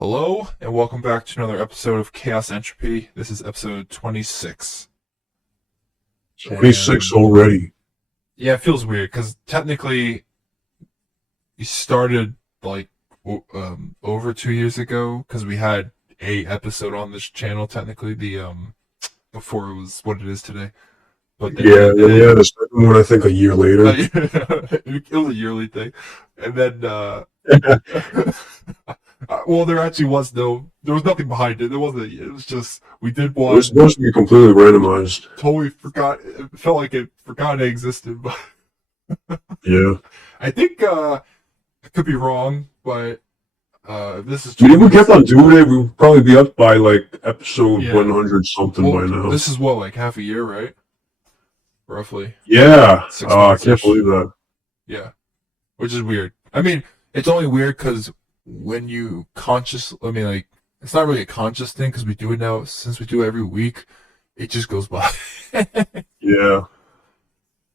Hello, and welcome back to another episode of Chaos Entropy. This is episode 26. 26 And already. yeah, it feels weird because technically we started like over 2 years ago because we had a episode on this channel. Technically, the before it was what it is today. But then, Yeah, then we had a second one, I think, a year later. it was a yearly thing, and then well, there was nothing behind it. There wasn't. It was just we did It one. was supposed to be completely randomized. Totally forgot. It felt like it forgot it existed, but Yeah. I think I could be wrong. But this is. I mean, if we kept on doing it, we would probably be up by, like, episode Yeah. 100 something Well, by now. this is what, like half a year, right? Roughly. Yeah. 6 I months-ish. can't believe that. Yeah, which is weird. I mean, it's only weird because when you like, it's not really a conscious thing because we do it now. Since we do it every week, it just goes by. Yeah.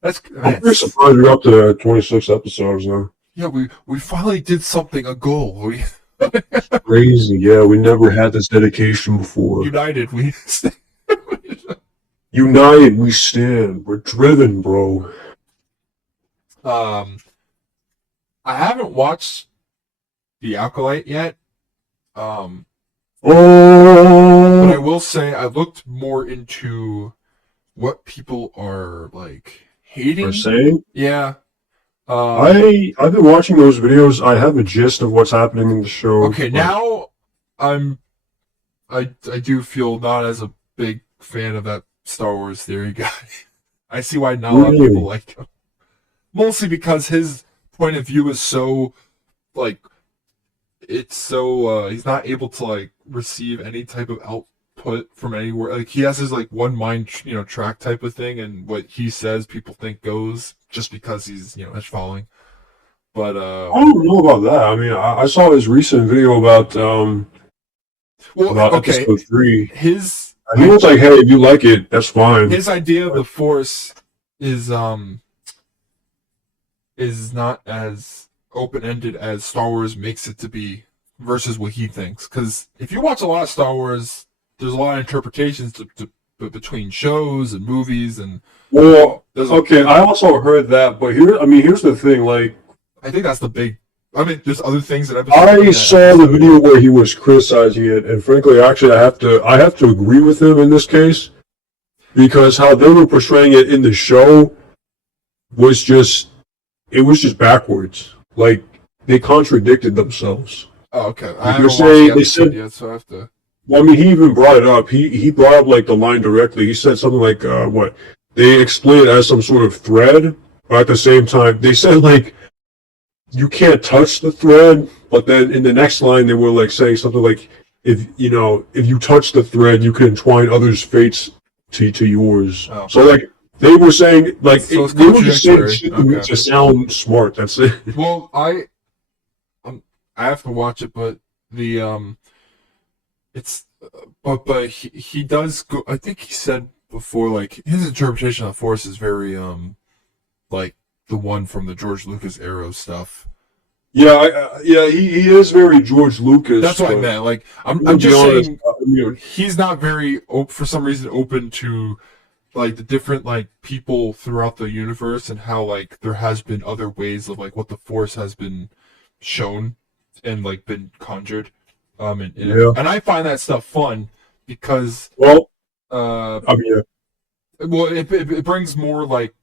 That's I'm pretty surprised we're up to 26 episodes now. yeah. We finally did something. A goal. We Crazy. Yeah, we never had this dedication before. united. We United, we stand. We're driven, bro. I haven't watched The Acolyte yet. But I Oh, will say I looked more into what people are like hating. for saying? Yeah. I've been watching those videos. I have a gist of what's happening in the show. Okay, now I do feel not as a big fan of that Star Wars theory guy. I see why not a lot of Really? people like him. Mostly because his point of view is so like it's so he's not able to like receive any type of output from anywhere. Like he has his like one mind track type of thing, and what he says people think goes just because he's his following. But I don't know about that. I mean, I saw his recent video about okay, episode 3. his And he was like, "Hey, if you like it, that's fine." his idea of the Force is not as open-ended as Star Wars makes it to be versus what he thinks. Because if you watch a lot of Star Wars, there's a lot of interpretations between shows and movies, and Well, there's okay, I also heard that, but here's the thing. Like, I think that's the big. I mean, there's other things that I saw the video where he was criticizing it, and frankly, actually, I have to agree with him in this case because how they were portraying it in the show was just backwards. Like they contradicted themselves. Oh, okay. I Like haven't you're watched saying, the they episode said. yet, so I have to. Well, I mean, he even brought it up. He brought up like the line directly. He said something like, "What?" They explained it as some sort of thread, but at the same time, they said like you can't touch the thread. But then in the next line, they were like saying something like, if you touch the thread, you can entwine others' fates to yours." Oh. So like they were saying like So it's they were just saying contradictory. shit Okay. to sound smart. That's it. Well, I have to watch it, but the it's but he does go. I think he said before like his interpretation of the Force is very like the one from the George Lucas era stuff. Yeah, he is very George Lucas. That's what I but meant. Like I'm to just be honest, saying he's not very for some reason open to like the different like people throughout the universe and how like there has been other ways of like what the Force has been shown and like been conjured. Yeah. And I find that stuff fun because Well, uh yeah. well it brings more like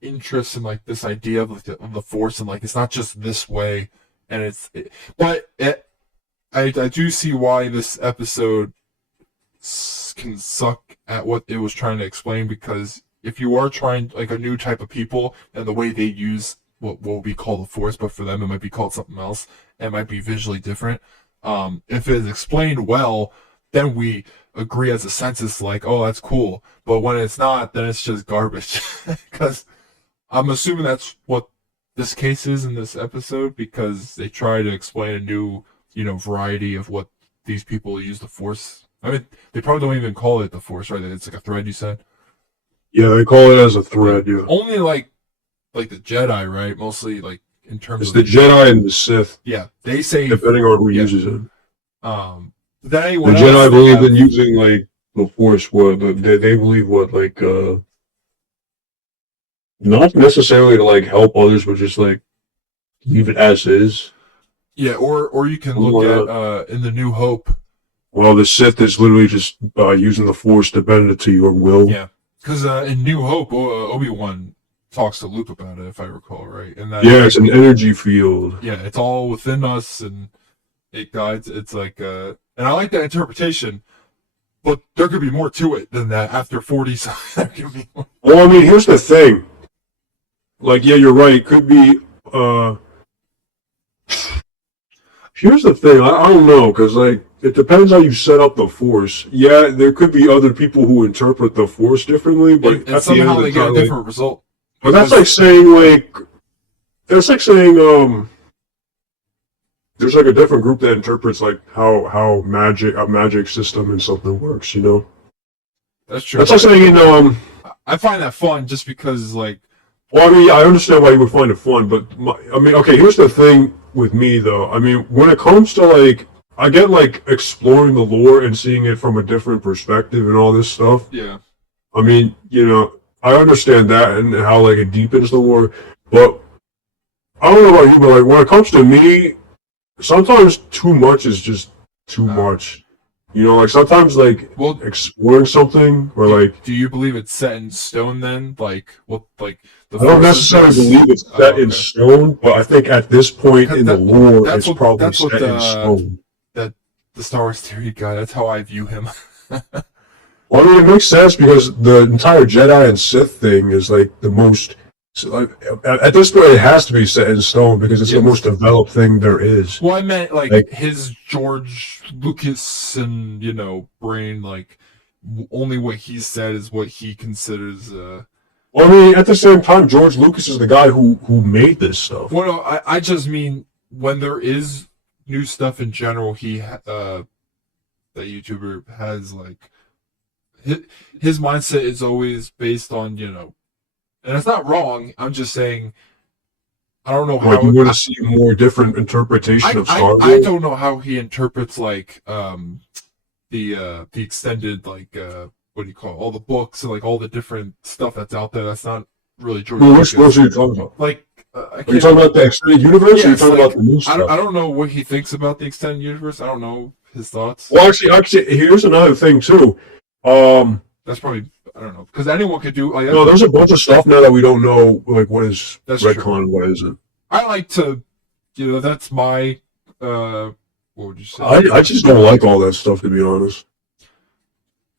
interest in like this idea of like of the Force, and like it's not just this way, and I do see why this episode can suck at what it was trying to explain, because if you are trying like a new type of people and the way they use what will be called the Force, but for them it might be called something else, and it might be visually different. If it is explained well, then we agree as a census, like, oh, that's cool. But when it's not, then it's just garbage. Because I'm assuming that's what this case is in this episode, because they try to explain a new, variety of what these people use the Force. I mean, they probably don't even call it the Force, right? It's like a thread, you said? Yeah, they call it as a thread, yeah. Only like the Jedi, right? Mostly like in terms It's of the Jedi and the Sith, yeah, they say depending on who yeah. uses it. Then The anyone else, Jedi they believe have, in using like the Force. What they believe what like not necessarily to like help others, but just like leave it as is. yeah, or you can look at Well, in the New Hope. the Sith is literally just using the Force to bend it to your will. Yeah, because in New Hope, Obi-Wan talks to Luke about it, if I recall right, and that Yeah, it's an energy field. yeah, it's all within us, and it guides. It's like, and I like that interpretation, but there could be more to it than that. After 40, there could be more. Well, I mean, here's the thing. Like, yeah, you're right. It could be. Here's the thing. I don't know, because like it depends how you set up the Force. Yeah, there could be other people who interpret the Force differently, but And at the end somehow of they the get a time, different result. but that's like saying there's like a different group that interprets like how a magic system and something works. You know, That's true. that's like saying I find that fun just because, like, Well, I mean, I understand why you would find it fun, but I mean, okay, here's the thing with me though. I mean, when it comes to like, I get like exploring the lore and seeing it from a different perspective and all this stuff. yeah, I mean, I understand that and how like it deepens the lore, but I don't know about you, but like when it comes to me, sometimes too much is just too much. Like sometimes like well, exploring something or like do you believe it's set in stone then? Like, what, like the I don't Force is necessarily this? believe it's set in stone, but I think at this point in the lore, it's probably set in stone. That the Star Wars theory guy. That's how I view him. Well, I mean, it makes sense because the entire Jedi and Sith thing is like the most. So, like, at this point, it has to be set in stone because it's the most developed thing there is. Well, I meant like his George Lucas and brain. Like only what he said is what he considers. Well, I mean, at the same time, George Lucas is the guy who made this stuff. Well, no, I just mean when there is new stuff in general, that YouTuber has like his mindset is always based on and it's not wrong. I'm just saying I don't know how you want to see more different interpretation of Star Wars. I don't know how he interprets like the extended like what do you call it? All the books and like all the different stuff that's out there. That's not really George. Well, which books are you talking about? Like, are you talking about the extended universe? Or are you talking about the new stuff? I don't know what he thinks about the extended universe. I don't know his thoughts. Well, actually, here's another thing too. That's probably I don't know because anyone could do. Like, no, there's a bunch of stuff now that we don't know, like what is retcon and what isn't. I like to, that's my. What would you say? I just don't like all that stuff, to be honest.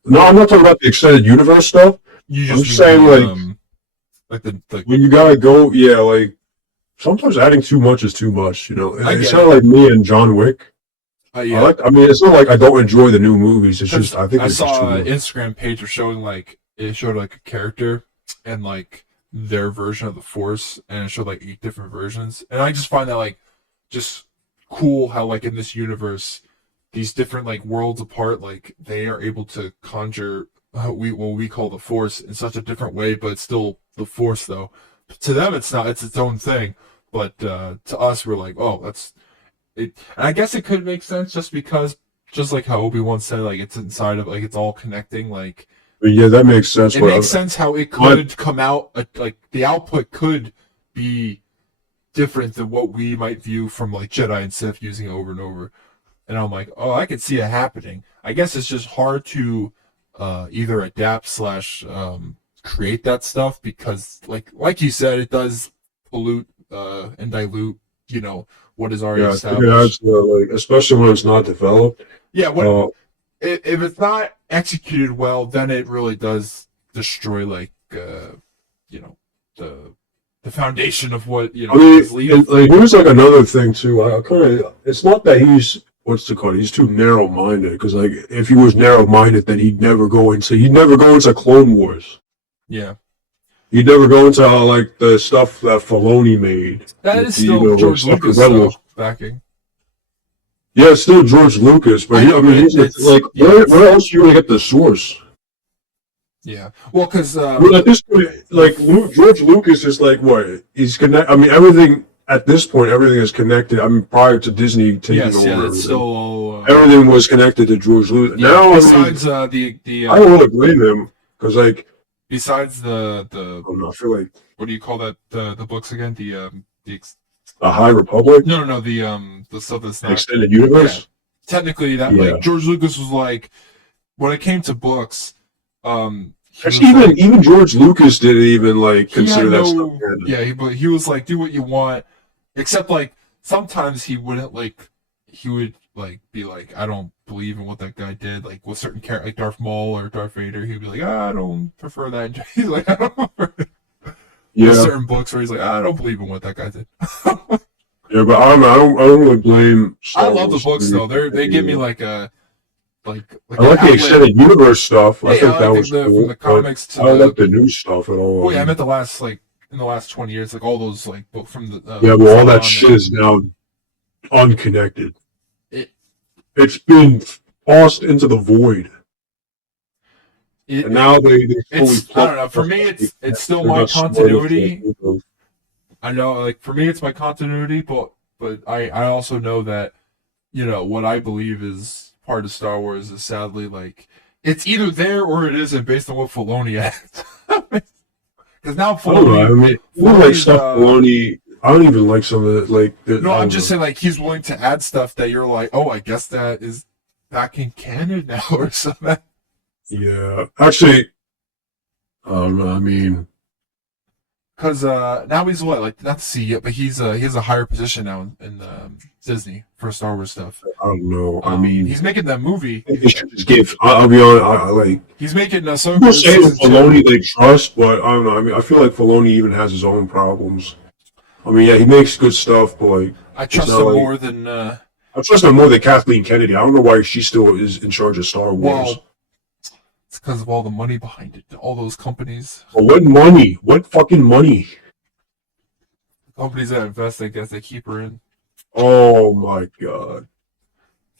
No, I'm not talking about the extended universe stuff. I'm just saying, like when you gotta go, yeah, like sometimes adding too much is too much. It's kind of like me and John Wick. Yeah. I mean, it's not like I don't enjoy the new movies. It's just I think I it's saw just an Instagram page was showing like it showed like a character and like their version of the Force, and it showed like 8 different versions, and I just find that like just cool how like in this universe these different like worlds apart, like they are able to conjure what we call the Force in such a different way, but it's still the Force though. To them, it's not. It's its own thing. But to us, we're like, oh, that's it. And I guess it could make sense just because, just like how Obi-Wan said, like it's inside of, like it's all connecting. Like, yeah, that makes sense. It makes sense how it could come out. Like the output could be different than what we might view from like Jedi and Sith using it over and over. And I'm like, oh, I could see it happening. I guess it's just hard to either adapt / create that stuff because, like you said, it does pollute and dilute, what is already established. Like, especially when it's not developed. Yeah, if it's not executed well, then it really does destroy, the foundation of what I mean, here's like another thing too. It's not that he's he's too narrow-minded. Because like, if he was narrow-minded, then he'd never go into Clone Wars. Yeah. He'd never go into like the stuff that Filoni made. That is still George Lucas backing. Yeah, it's still George Lucas, but where else are you gonna get the source? Yeah, well, because at this point, like George Lucas is like what he's connect. I mean, everything at this point, everything is connected. I mean, prior to Disney taking Yes, over, yeah, it's still all. everything was connected to George Lucas. Yeah, Now, besides I the I don't really blame him because, like, besides I don't know, I feel like what do you call that the books again? the High Republic, no the stuff that's the not extended universe. technically that Yeah, like George Lucas was like when it came to books, he actually, was like even George Lucas didn't even like he had consider that stuff no canon. yeah but he was like do what you want, except like sometimes he wouldn't like he would like be like I don't believe in what that guy did like with certain characters like Darth Maul or Darth Vader he'd be like I don't prefer that he's like I don't prefer there's Yeah, certain books where he's like I don't believe in what that guy did. yeah, but I don't really blame I Star love the Wars. books though. They give me like a like I an like the outlet. extended universe stuff. I Yeah, think I that like was the cool. from the comics to I don't the like the new stuff at all. well, yeah, I meant the last like in the last 20 years, like all those like book from the Yeah, well, all that Sauron shit and is now unconnected. it It's been tossed into the void, it, and now they fully. it's I don't know. For me, it's still my continuity. I know, like for me, it's my continuity, but I also know that you know what I believe is part of Star Wars is sadly like it's either there or it isn't based on what Filoni has. Because now I don't know. I Filoni, mean, even like Filoni's, stuff Filoni. I don't even like some of it. Like, no, I I'm don't just know. saying like he's willing to add stuff that you're like, oh, I guess that is back in canon now or something. Yeah, actually, I don't know. I mean, Because now he's what like not to see it, but he has a higher position now in Disney for Star Wars stuff. I don't know. I mean, He's making that movie. they should just give. I'll be honest. I like. He's making People Ahsoka say that season 2. Filoni they trust, but I don't know. I mean, I feel like Filoni even has his own problems. I mean, yeah, he makes good stuff, but like, I it's trust not him like more than I trust him more than Kathleen Kennedy. I don't know why she still is in charge of Star Wars. well, it's because of all the money behind it. All those companies, But what money? What fucking money? companies that invest, I guess they keep her in. Oh my god,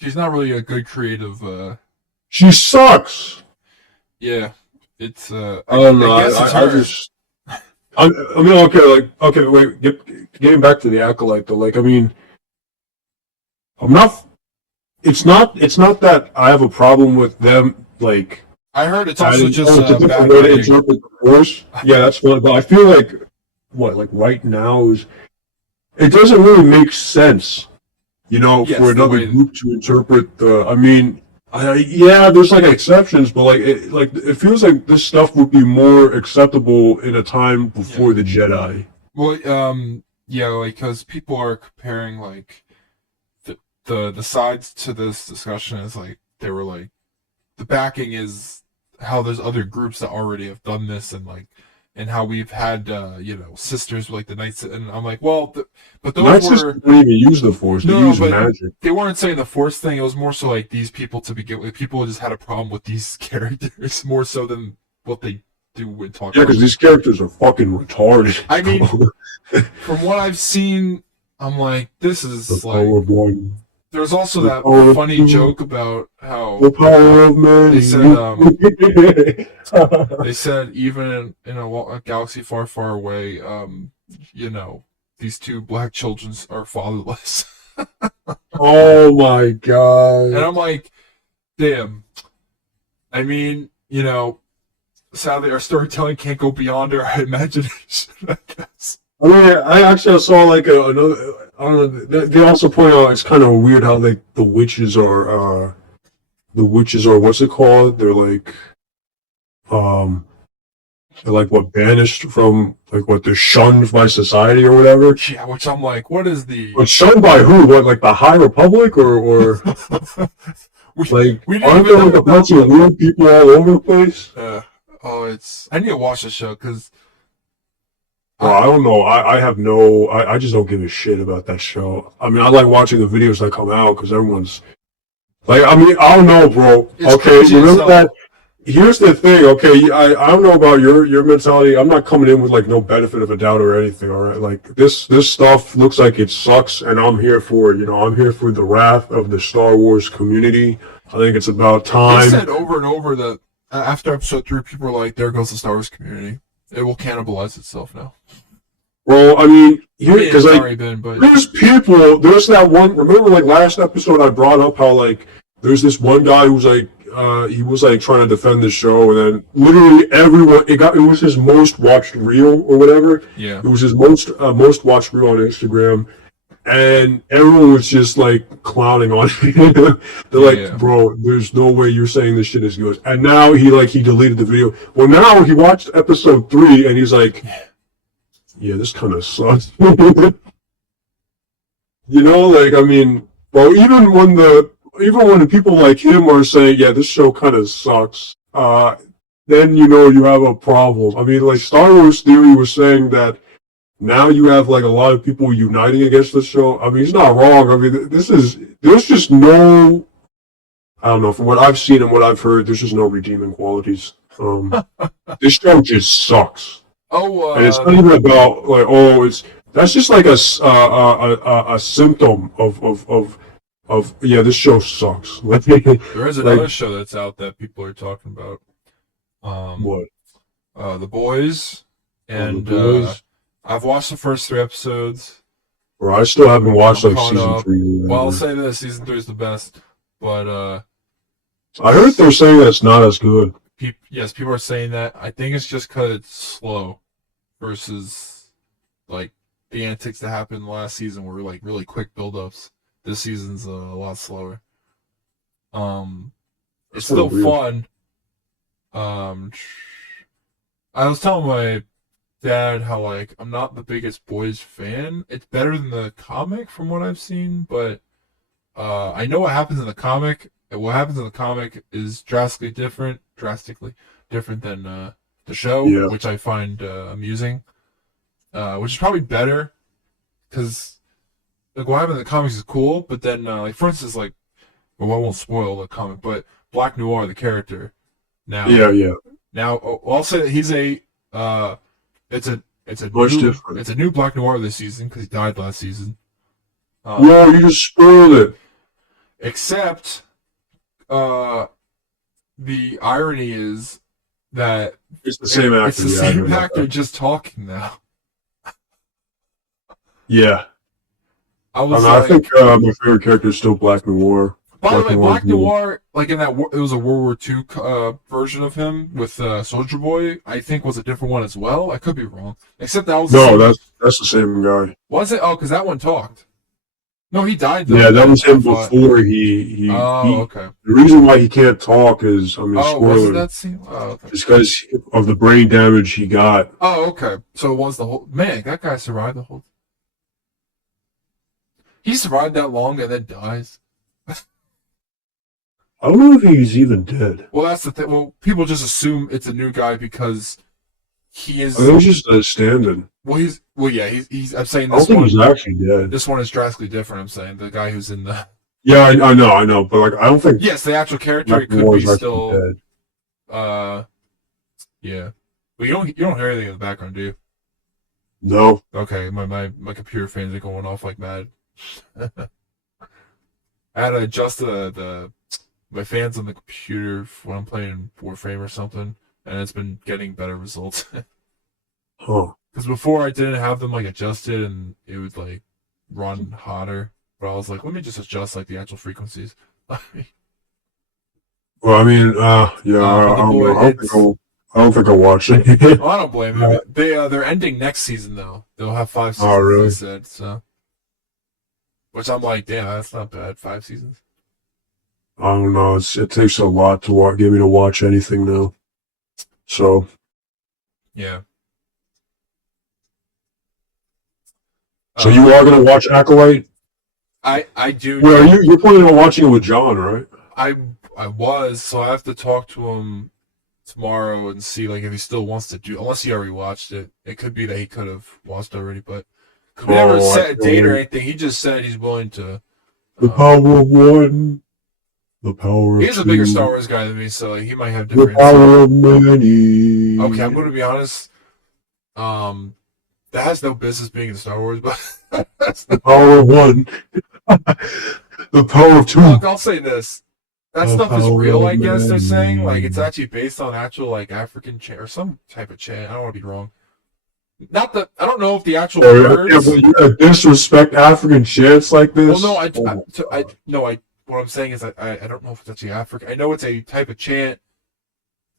She's not really a good creative. she sucks. Yeah, it's. I don't know. I guess it's I her. just. I mean, okay, like, okay, wait, getting back to the acolyte though. Like, I mean, I'm not. It's not that I have a problem with them. Like, I heard it's I also didn't just know it's a bad different way to writing. interpret the Force. Yeah, that's fine. But I feel like what, like right now is it doesn't really make sense, you know, Yes, for the another way- group to interpret the. I mean, yeah, there's like exceptions, but like it feels like this stuff would be more acceptable in a time before the Jedi. Well, yeah, like because people are comparing like the sides to this discussion is like they were like the backing is how there's other groups that already have done this and like and how we've had you know sisters like the knights and I'm like well but those Knights were don't even use the Force; they no use but magic. they weren't saying the force thing. It was more so like these people to begin with. People just had a problem with these characters more so than what they do when talking. Yeah, because these characters are fucking retarded. I mean, from what I've seen, I'm like, this is the like. power of one, There's also the that power of funny two, joke about how the power of man. they said even in a galaxy far, far away, you know, these two black children are fatherless, Oh my and god. I'm like, damn. I mean, you know, sadly, our storytelling can't go beyond our imagination, I guess. I mean, I actually saw like another. I don't know. They also point out it's kind of weird how like the witches are what's it called? Um, they're like what banished from like what they're shunned by society or whatever. Yeah, which I'm like, what is the. But shunned by who? What, like the High Republic or like we didn't aren't even there know like a about bunch of weird people all over the place? Oh, it's. I need to watch the show because. Well, I don't know. I have no. I just don't give a shit about that show. I mean, I like watching the videos that come out because everyone's like. I mean, I don't know, bro. It's Okay, crazy as remember hell. that. Here's the thing. Okay, I don't know about your mentality. I'm not coming in with like no benefit of a doubt or anything. All right, like this stuff looks like it sucks, and I'm here for it. You know, I'm here for the wrath of the Star Wars community. I think it's about They time. said over and over that after episode 3, people were like, "There goes the Star Wars community. It will cannibalize itself now." Well, I mean, here Yeah, because it's like already been, but there's people. There's that one. Remember, like last episode, I brought up how like there's this one guy who's like he was like trying to defend the show, and then literally everyone it was his most watched reel or whatever. yeah, It was his most watched reel on Instagram, and everyone was just like clowning on him. They're like, yeah. "Bro, there's no way you're saying this shit is good." And now he deleted the video. Well, now he watched episode 3, and he's like, "Yeah, this kind of sucks." You know, like I mean, well, even when the people like him are saying, "Yeah, this show kind of sucks," then you know you have a problem. I mean, like Star Wars Theory was saying that now you have like a lot of people uniting against the show. I mean, he's not wrong. I mean, there's just no, I don't know, from what I've seen and what I've heard, there's just no redeeming qualities. This show just sucks. Oh, And it's not even about like, oh, it's that's just like a symptom of yeah, this show sucks. Like, there is another like show that's out that people are talking about. what? The Boys, The and Boys? I've watched the first 3 episodes. Or I still haven't watched I'm like caught season up. 3 or Well, I'll whatever. say this: season 3 is the best, but I heard they're saying that it's not as good. yes, people are saying that. I think it's just because it's slow versus like the antics that happened last season were like really quick build-ups. This season's a lot slower. It's That's kinda still weird. fun. Um, I was telling my dad how like I'm not the biggest Boys fan. It's better than the comic from what I've seen, but I know what happens in the comic. And what happens in the comic is drastically different than the show, Yeah. which I find amusing. Which is probably better because like what happened in the comics is cool, but then like for instance, like well, I won't spoil the comic, but Black Noir, the character, now Yeah. now I'll say that he's a it's a Much new different. it's a new Black Noir this season because he died last season. Whoa, you just spoiled it. Except the irony is that It's the same actor. it's the Yeah, I know same about actor that. just talking now. Yeah. I I, was mean, I like, think my favorite character is still Black Noir. by the way, Noir's Black good. Noir, like in that, it was a World War II version of him with Soldier Boy. I think was a different one as well. I could be wrong. Except that was the No, same, that's the same guy. was it? Oh, because that one talked. No, he died though. Yeah, that was him I thought. before he. Oh, okay. The reason why he can't talk is, I mean, Oh, was it spoiler, that scene? Oh, okay. just because of the brain damage he got. Oh, okay. So it was the whole man. That guy survived the whole. He survived that long and then dies. I don't know if he's even dead. Well, that's the thing. Well, people just assume it's a new guy because he is. I think he's just a stand-in. Well, he's. Well, yeah. He's. I'm saying I don't this think one. he's actually dead. This one is drastically different. I'm saying the guy who's in the. Yeah, I know, but like I don't think Yes, the actual character Black could Noir be is actually still. dead. Yeah. But you don't hear anything in the background, do you? No. Okay, my computer fans are going off like mad. I had to adjust my fans on the computer when I'm playing Warframe or something, and it's been getting better results. Huh. Because before I didn't have them like adjusted, and it would like run hotter. But I was like, let me just adjust like the actual frequencies. Well, I mean, yeah, But the boy, I don't think I'll watch it. well, I don't blame him. They're ending next season though. They'll have 5 seasons. Oh, really? They said so. Which I'm like, damn, that's not bad. 5 seasons. I don't know. It takes a lot to get me to watch anything now. So Yeah. you are gonna watch Acolyte? I do. Well, you're planning on watching it with John, right? I was, so I have to talk to him tomorrow and see like if he still wants to do. Unless he already watched it, it could be that he could have watched already, but we never set a date or anything. He just said he's willing to. The power of one, the power of He's a two, bigger Star Wars guy than me, so like, he might have the different. power of many. Okay, I'm going to be honest. That has no business being in Star Wars, but The power of one, the power of two. look, I'll say this. That The stuff is power real, of I guess they're saying. many. Like, it's actually based on actual, like, African chant or some type of chant. I don't want to be wrong. not the. I don't know if the actual Or, yeah, words. but you gotta disrespect African chants like Well, this? no, Oh my God. no, I. What I'm saying is, I don't know if it's actually African. I know it's a type of chant.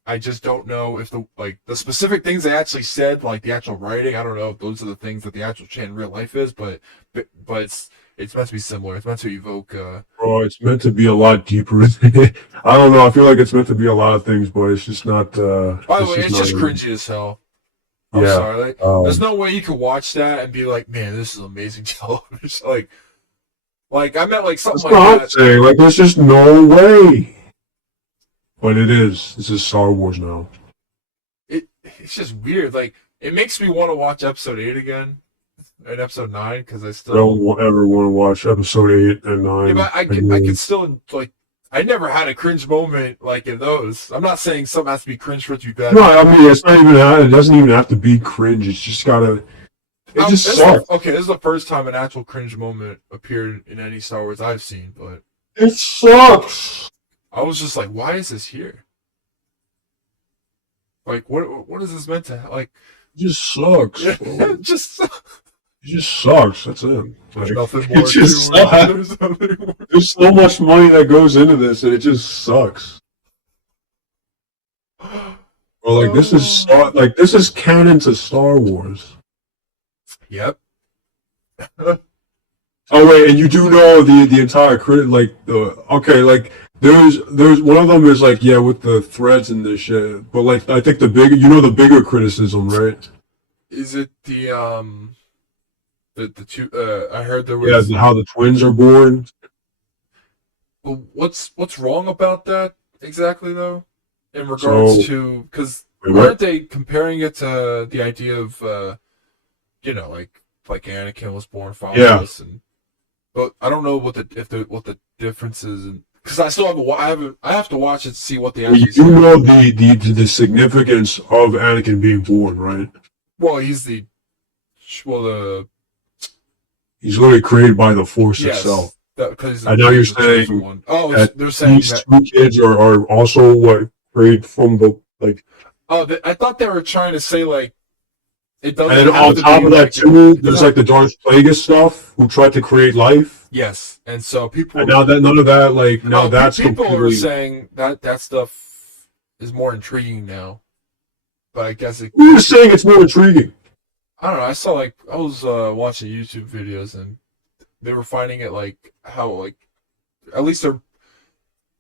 I just don't know if the specific things they actually said, like the actual writing. I don't know if those are the things that the actual chant in real life is, but it's meant to be similar. It's meant to evoke. Bro, it's meant to be a lot deeper. I don't know. I feel like it's meant to be a lot of things, but it's just not. By the It's way, just it's not. just cringy as hell. I'm Yeah. sorry. Like, there's no way you could watch that and be like, man, this is amazing television. Like I meant like That's something what like I'm that. saying. Like, there's just no way. But it is. This is Star Wars now. It's just weird. Like it makes me want to watch episode 8 again and episode 9 because I I still. don't ever want to watch episode 8 and Yeah, 9 but I again. could still like. I never had a cringe moment like in those. I'm not saying something has to be cringe for it to be bad. No, I mean, it's not even. It doesn't even have to be cringe. It's just gotta. It just sucks. Okay, this is the first time an actual cringe moment appeared in any Star Wars I've seen, but It sucks. I was just like, why is this here? Like, what is this meant to like? It just sucks. Bro. Just It just sucks. That's it. there's Like, nothing it more just to it. sucks. There's nothing more. There's so much money that goes into this, and it just sucks. Or like this is this is canon to Star Wars. Yep. Oh wait, and you do know the entire credit like the okay like there's one of them is like yeah with the threads and this shit, but like I think the bigger criticism, right? Is it the two? I heard there Yeah, was. how the twins are born. Well, what's wrong about that exactly though? In So regards to because wait, aren't what? they comparing it to the idea of like Anakin was born Yeah, fatherless and but I don't know what the difference is because I still I have to watch it to see what they well, you actually do say. know the significance of Anakin being born, right? Well, he's the well the He's literally created by the Force itself. yes because I know you're he's the chosen saying one. Oh, that they're saying these that. two kids are also what created from the like, Oh, I thought they were trying to say like it and doesn't then have on to top be of that like too, it there's doesn't like the Darth Plagueis stuff who tried to create life, yes, and so people and now that none of that like now that's people are completely. saying that stuff is more intriguing now, but I guess it. Who is saying it's more intriguing? I don't know. I saw like I was watching YouTube videos and they were finding it like how like at least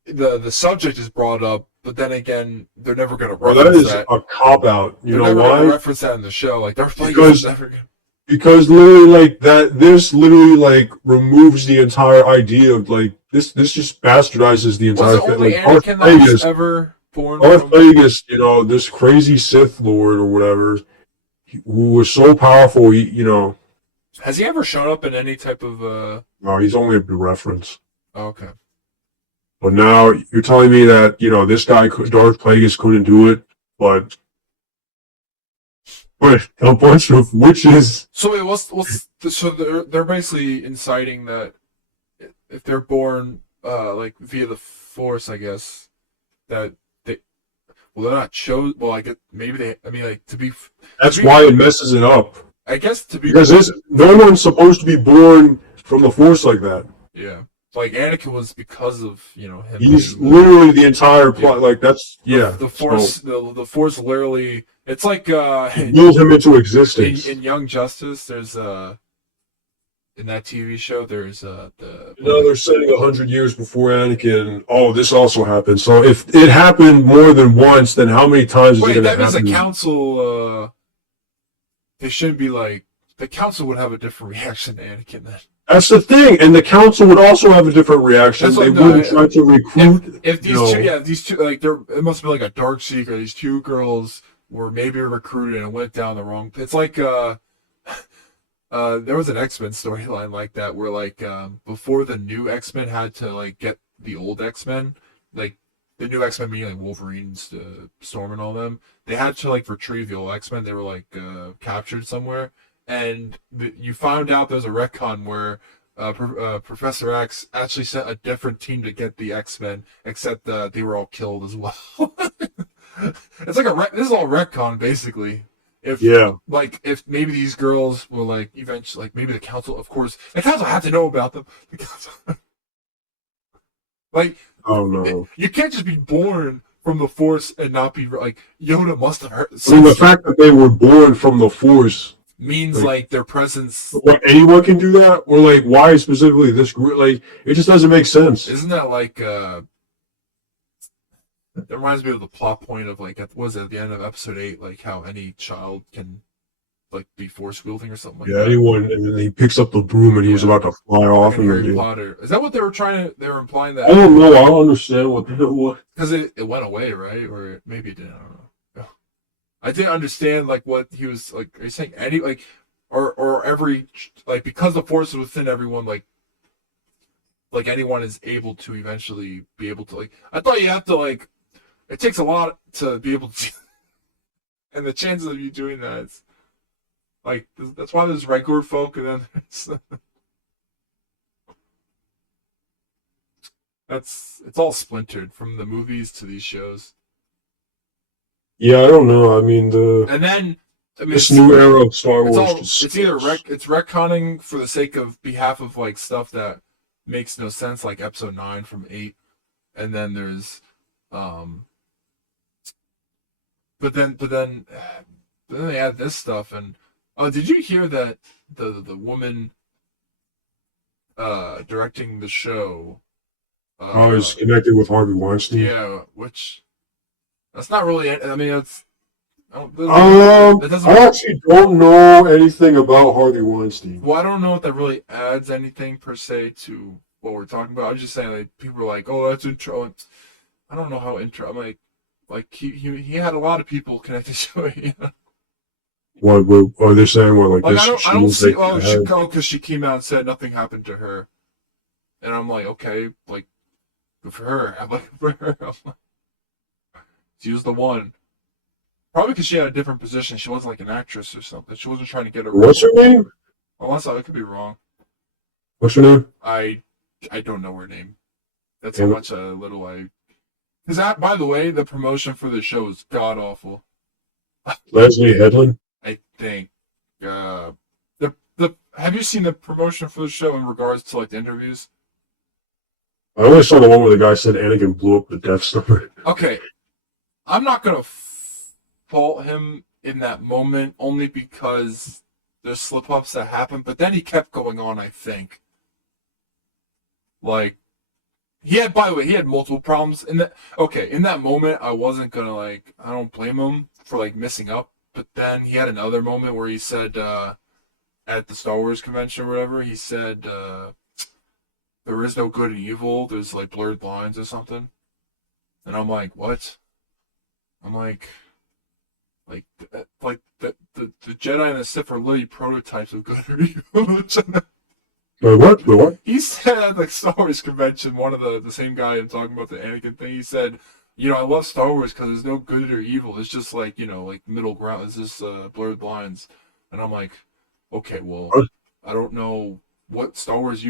the subject is brought up, but then again they're never gonna Well, that reference is that. a cop out. You They're know never gonna why? reference that in the show. Like they're playing Because never gonna. because literally like that this literally like removes the entire idea of like this just bastardizes the Was entire it thing. only Like Darth Anakin that was Plagueis, ever born Darth from? Plagueis, this crazy Sith Lord or whatever, who was so powerful. Has he ever shown up in any type of No, he's only a reference. Oh, okay. But now you're telling me that this guy, Darth Plagueis, couldn't do it, but a bunch of witches. So wait, so they're basically inciting that if they're born like via the Force, I guess that they well they're not chose well maybe they I mean like That's to be why it messes it up. I guess to be Because no one's supposed to be born from the Force like that. yeah like Anakin was because of him He's being, literally the entire plot. yeah. Like that's the Force the Force literally it's like build him into existence. in Young Justice there's in that TV show there's They're saying 100 years before Anakin. Oh, this also happened. So if it happened more than once, then how many times is it wait going to that means happen? the council they shouldn't be like the council would have a different reaction to Anakin then. That's the thing, and the council would also have a different reaction. That's They what wouldn't try to recruit. If these two like there it must be like a dark secret. These two girls were maybe recruited and went down the wrong. It's like there was an X-Men storyline like that where like before the new X-Men had to like get the old X-Men like the new X-Men meaning like Wolverine, Storm, and all them. They had to like retrieve the old X-Men. They were like captured somewhere, and you found out there's a retcon where Professor X actually sent a different team to get the X-Men, except they were all killed as well. It's like this is all retcon basically. If Yeah. like if maybe these girls will like eventually like maybe the council, of course, the council have to know about them. The council, like Oh no. you can't just be born from the Force and not be like Yoda must have heard. I mean, the fact that they were born from the Force, Means like their presence. what, anyone can do that, or like why specifically this group? Like it just doesn't make sense. Isn't that like that reminds me of the plot point of like was it at the end of episode 8, like how any child can like be force wielding or something like Yeah, that. anyone, and then he picks up the broom and he was about to fly off. And And Harry Potter. Is that what they were trying to? They were implying that. I don't know. I don't understand what the hell was. Because it went away, right? Or maybe it didn't. I don't know. I didn't understand like what he was like. Are you saying any like, or every like because the force is within everyone, like anyone is able to eventually be able to like. I thought you have to like. It takes a lot to be able to, and the chances of you doing that is like that's why there's regular folk and then there's it's all splintered from the movies to these shows. Yeah, I don't know. I mean, And then this new era of Star Wars. It's either it's retconning for the sake of behalf of like stuff that makes no sense, like episode 9 from 8, and then there's but then they add this stuff. And did you hear that the woman directing the show is connected with Harvey Weinstein. Yeah, which that's not really. I mean, it's. I actually don't know anything about Harvey Weinstein. Well, I don't know if that really adds anything per se to what we're talking about. I'm just saying, like, people are like, "Oh, that's intro." I don't know how intro. I'm like he had a lot of people connected to it. You know? What are they saying? What like this? I don't see. Oh, because she came out and said nothing happened to her, and I'm like, okay, like, good for her. I'm like, for her. She was the one. Probably because she had a different position. She wasn't like an actress or something. She wasn't trying to get her. What's her name? Unless I could be wrong. What's her name? I don't know her name. That's how much little I. Because that, by the way, the promotion for the show is god awful. Leslie Headland. I think. Have you seen the promotion for the show in regards to like the interviews? I only saw the one where the guy said Anakin blew up the Death Star. Okay, I'm not gonna fault him in that moment only because there's slip-ups that happen, but then he kept going on, I think. Like, by the way, he had multiple problems. In that moment, I wasn't gonna, like, I don't blame him for, like, messing up, but then he had another moment where he said, at the Star Wars convention or whatever, he said, there is no good and evil, there's, like, blurred lines or something. And I'm like, what? I'm like the Jedi and the Sith are literally prototypes of good or evil. Wait, what? He said at the Star Wars convention, one of the same guy I'm talking about the Anakin thing, he said, I love Star Wars because there's no good or evil. It's just like, like middle ground. It's just blurred lines. And I'm like, okay, well, I don't know what Star Wars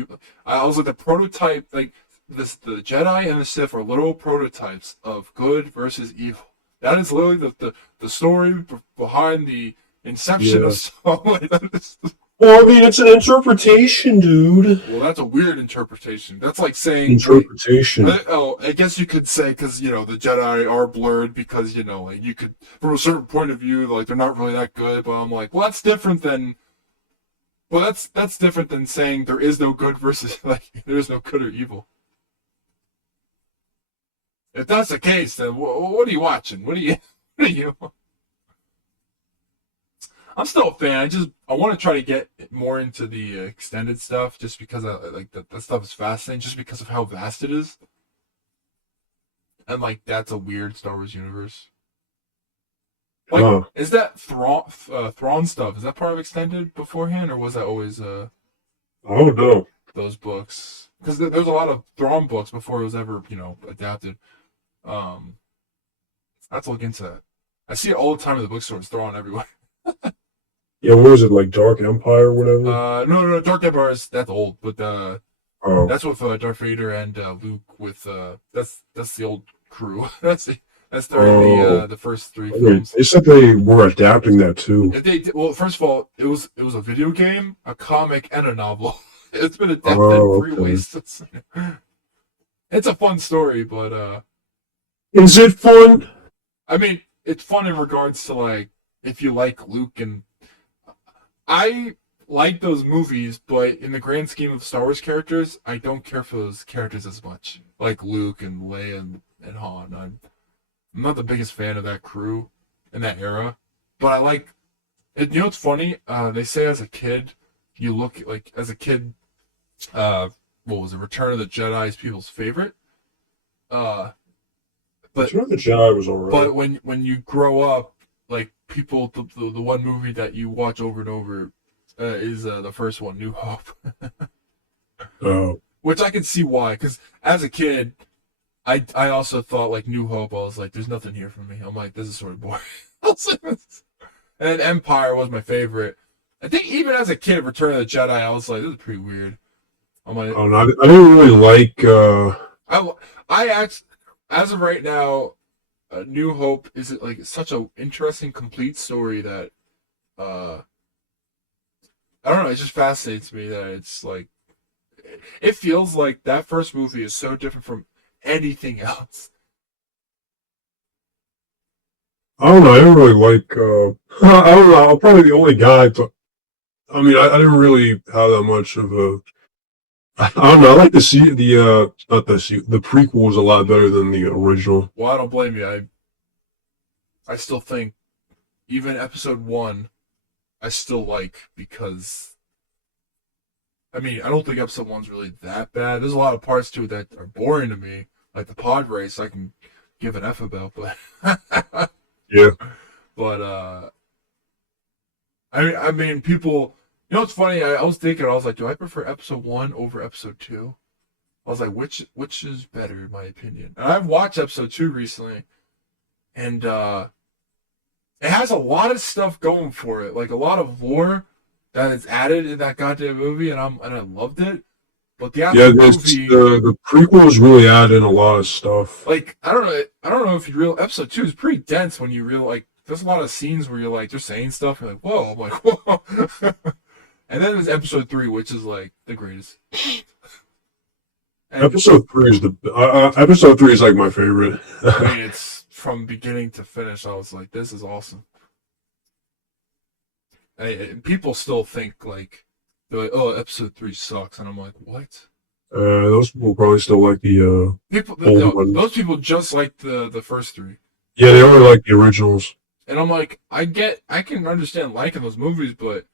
I was like, the prototype, like, the Jedi and the Sith are literal prototypes of good versus evil. That is literally the story behind the inception of Star Wars. Well, I mean, it's an interpretation, dude. Well, that's a weird interpretation. That's like saying interpretation. I guess you could say because the Jedi are blurred because like you could from a certain point of view like they're not really that good. But I'm like, well, that's different than. Well, that's different than saying there is no good versus like there is no good or evil. If that's the case, then what are you watching? What are you? I'm still a fan. I want to try to get more into the extended stuff, just because I like that stuff is fascinating, just because of how vast it is, and like that's a weird Star Wars universe. Like, is that Thrawn stuff? Is that part of extended beforehand, or was that always I don't know. Those books? Because there's a lot of Thrawn books before it was ever adapted. I have to look into that. I see it all the time in the bookstores, Thrawn everywhere. Yeah, what is it, like Dark Empire or whatever? No, Dark Empire that's old, but that's with Darth Vader and Luke with that's the old crew. That's That's during Oh, the first three okay. films. They said they were adapting that too. If they well, first of all, it was a video game, a comic, and a novel. It's been adapted Oh, three okay. ways. It's a fun story, but Is it fun? I mean, it's fun in regards to like if you like Luke and I like those movies, but in the grand scheme of Star Wars characters, I don't care for those characters as much. Like Luke and Leia and Han. I'm not the biggest fan of that crew in that era, but I like. You know what's funny? They say as a kid, you look like as a kid. Uh, what was it? Return of the Jedi is people's favorite. Uh, but Return of the Jedi was alright. but when you grow up, like people, the one movie that you watch over and over is the first one, New Hope, Oh, which I can see why. Because as a kid, I also thought like New Hope. I was like, there's nothing here for me. I'm like, this is sort of boring. And Empire was my favorite. I think even as a kid, Return of the Jedi, I was like, this is pretty weird. I'm like, oh no, I didn't really like. I I act as of right now, New Hope is like such a interesting, complete story that uh I don't know. It just fascinates me that it's like it feels like that first movie is so different from anything else. I don't know. I didn't really like. I don't know. I'm probably the only guy, but I mean, I didn't really have that much of a. I don't know. I like not the prequel was a lot better than the original. Well, I don't blame you. I still think even Episode One, I still like because I mean I don't think Episode One's really that bad. There's a lot of parts to it that are boring to me, like the pod race. I can give an F about, but Yeah. but I mean people. You know what's funny? I was thinking I was like, do I prefer Episode One over Episode Two? I was like, which is better in my opinion? And I've watched Episode Two recently, and it has a lot of stuff going for it, like a lot of lore that is added in that goddamn movie, and I loved it. But the Yeah, actual movie, the prequels really add in a lot of stuff. like I don't know if you real Episode Two is pretty dense when you real like. There's a lot of scenes where you're like they're saying stuff, you're like whoa, I'm like whoa, and then there's Episode Three, which is like the greatest. And Episode three is like my favorite. I mean, it's from beginning to finish. I was like, this is awesome. And people still think like they're like, oh, Episode Three sucks, and I'm like, what? Those people probably still like the People, old ones. those people just like the first three, Yeah, they only like the originals. and I'm like, I can understand liking those movies, but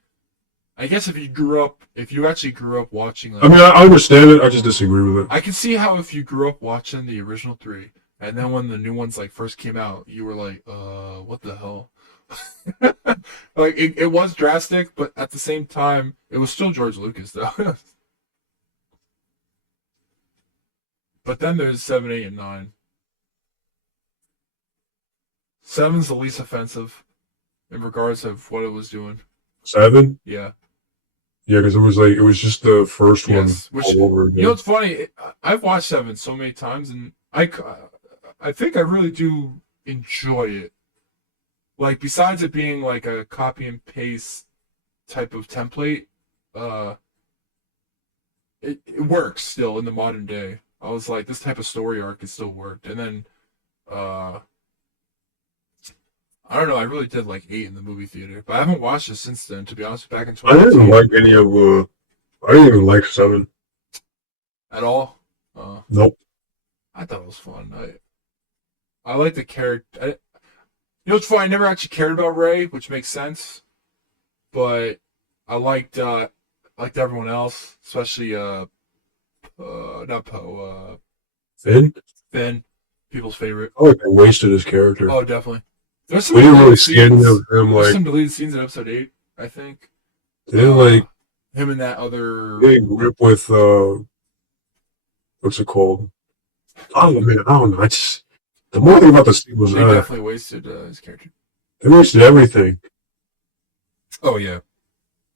I guess if you actually grew up watching, I like, mean, I understand it. I just disagree with it. I can see how if you grew up watching the original three, and then when the new ones like first came out, you were like, what the hell? Like it was drastic, but at the same time, it was still George Lucas though. But then there's 7, 8, and 9. Seven's the least offensive in regards of what it was doing. 7? Yeah. Yeah, because it was just the first one Yes. Which all over again. you know what's funny? I've watched Seven so many times, and I think I really do enjoy it. Like besides it being like a copy and paste type of template, uh, it works still in the modern day. I was like, this type of story arc has still worked, and then uh, I don't know. I really did like 8 in the movie theater, but I haven't watched it since then. To be honest, back in I didn't 2018 like any of. I didn't even like 7. at all. Nope. I thought it was fun. I like the character. You know what's funny? I never actually cared about Ray, which makes sense. But I liked everyone else, especially not Poe, Finn? Finn, people's favorite. I like they wasted his character. Oh, definitely. There's some We didn't really deleted see any scenes. of him There's like. some deleted scenes in episode 8, I think. They didn't like Him and that other. big grip with what's it called? Oh man, I don't know. The more thing about the scene was They definitely wasted his character. they wasted everything. Oh yeah.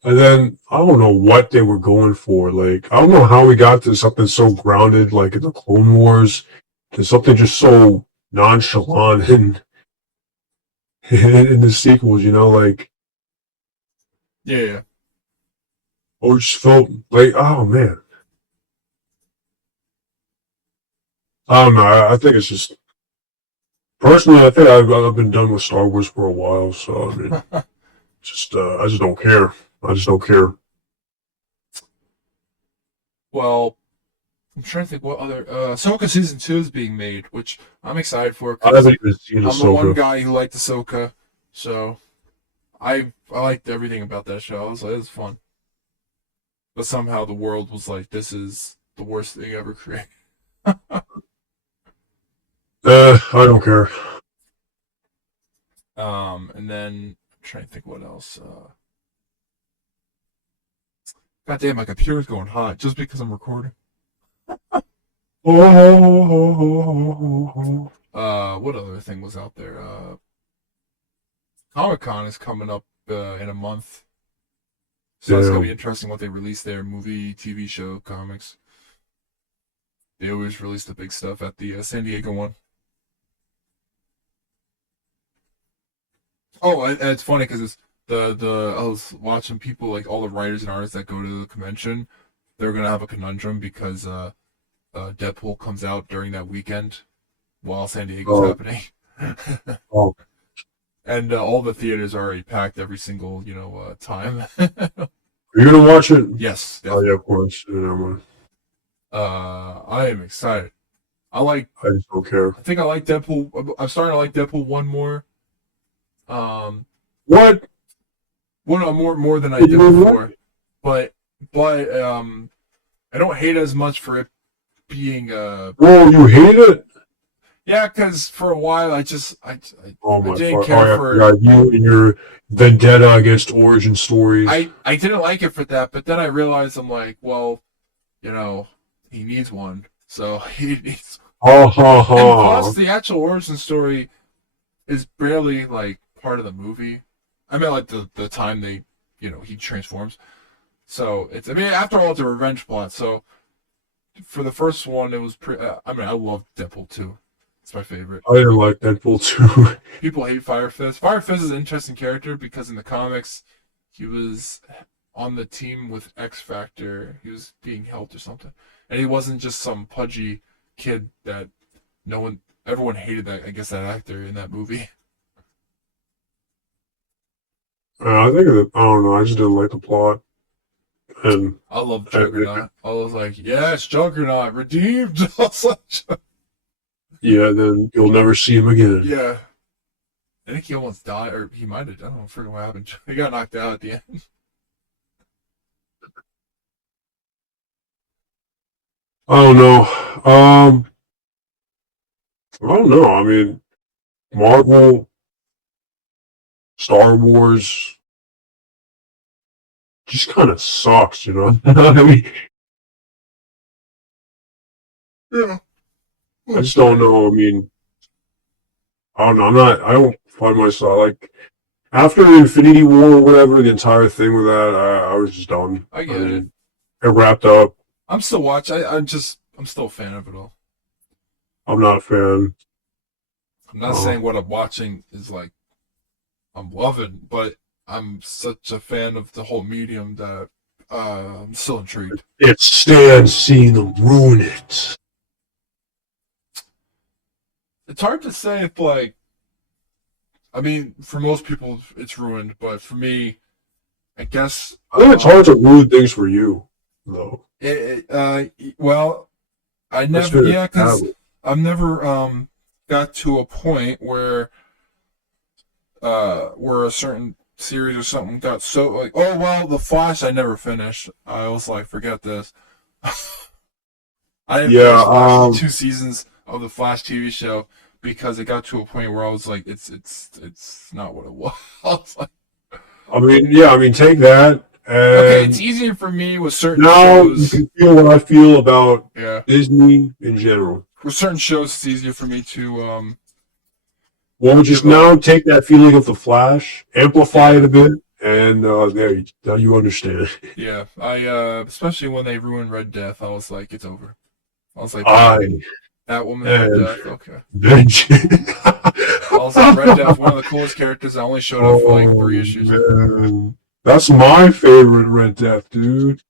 And then I don't know what they were going for. Like I don't know how we got to something so grounded like in the Clone Wars to something just so nonchalant in the sequels, you know, like, Yeah. or just felt like, oh man, I don't know. I think it's just personally, I think I've been done with Star Wars for a while, so I mean, Yeah. just I just don't care. I just don't care. Well, I'm trying to think what other Ahsoka season 2 is being made, which I'm excited for I because haven't even seen I'm the one Ahsoka. guy who liked Ahsoka, so I liked everything about that show. I was like, it was fun, but somehow the world was like, this is the worst thing ever created. I don't care. And then I'm trying to think what else. God damn, my computer's going hot just because I'm recording. Oh, What other thing was out there? Comic Con is coming up in a month, so it's gonna be damn. interesting what they release there. Movie, TV show, comics. They always release the big stuff at the San Diego one. Oh, and it's funny because it's the I was watching people like all the writers and artists that go to the convention. They're gonna have a conundrum because Deadpool comes out during that weekend while San Diego's Oh, happening, oh. and all the theaters are already packed every single time. Are you gonna watch it? Yes, Oh yeah, definitely. of course. Yeah, never mind. I am excited. I like. I just don't care. I think I like Deadpool. I'm starting to like Deadpool one more. Um, What? one more than I You did know what? before, but but I don't hate it as much for it being Whoa, you hate it? yeah, because for a while Oh I my didn't fuck! Oh care yeah, I for forgot you and your vendetta against origin stories. I didn't like it for that, but then I realized I'm like, well, he needs one, so he needs. Ha ha And plus, ha. the actual origin story is barely like part of the movie. I mean, like the time he transforms. So it's I mean, after all, it's a revenge plot. So for the first one, it was pretty. I mean, I love Deadpool 2. It's my favorite. I didn't like Deadpool too. People hate Fire Fist. Fire Fist is an interesting character because in the comics, he was on the team with X Factor. He was being helped or something, and he wasn't just some pudgy kid that everyone hated. That I guess that actor in that movie. I think I don't know. I just didn't like the plot, and I love uh, Juggernaut. I was like, yes, Juggernaut redeemed. I was like, yeah, then you'll never see him again. yeah. I think he almost died, or he might have. I don't know. I forget what happened. He got knocked out at the end. I don't know. Um, I don't know. I mean, Marvel, Star Wars, just kind of sucks, you know. I mean, Yeah. I just don't know. I mean, I don't know. I'm not. I don't find myself like after Infinity War or whatever. The entire thing with that, I was just done. I I get it. mean, it wrapped up. I'm still watching. I'm still a fan of it all. I'm not a fan. I'm not Uh, saying what I'm watching is like I'm loving, but I'm such a fan of the whole medium that I'm still intrigued. it stands seeing them ruin it. It's hard to say if like I mean, for most people it's ruined, but for me, I guess I think it's hard to ruin things for you, though. well, I That's never fair. yeah, because I've never got to a point where a certain series or something got so like oh well the Flash I never finished. I was like forget this. I didn't Yeah. finish the last 2 seasons of the Flash TV show because it got to a point where I was like it's not what it was. I was like, I mean, yeah. I mean, take that, okay, it's and easier for me with certain now you shows. can feel what I feel about Yeah, Disney in general. with certain shows it's easier for me to Well, just give up. now take that feeling of the Flash, amplify Yeah, it a bit, and now you understand. yeah. I especially when they ruined Red Death, I was like it's over. I was like, I bye. Batwoman, Red and Death. Okay. then Also, Red Death, one of the coolest characters. I only showed up for like 3 issues. man. That's my favorite Red Death, dude.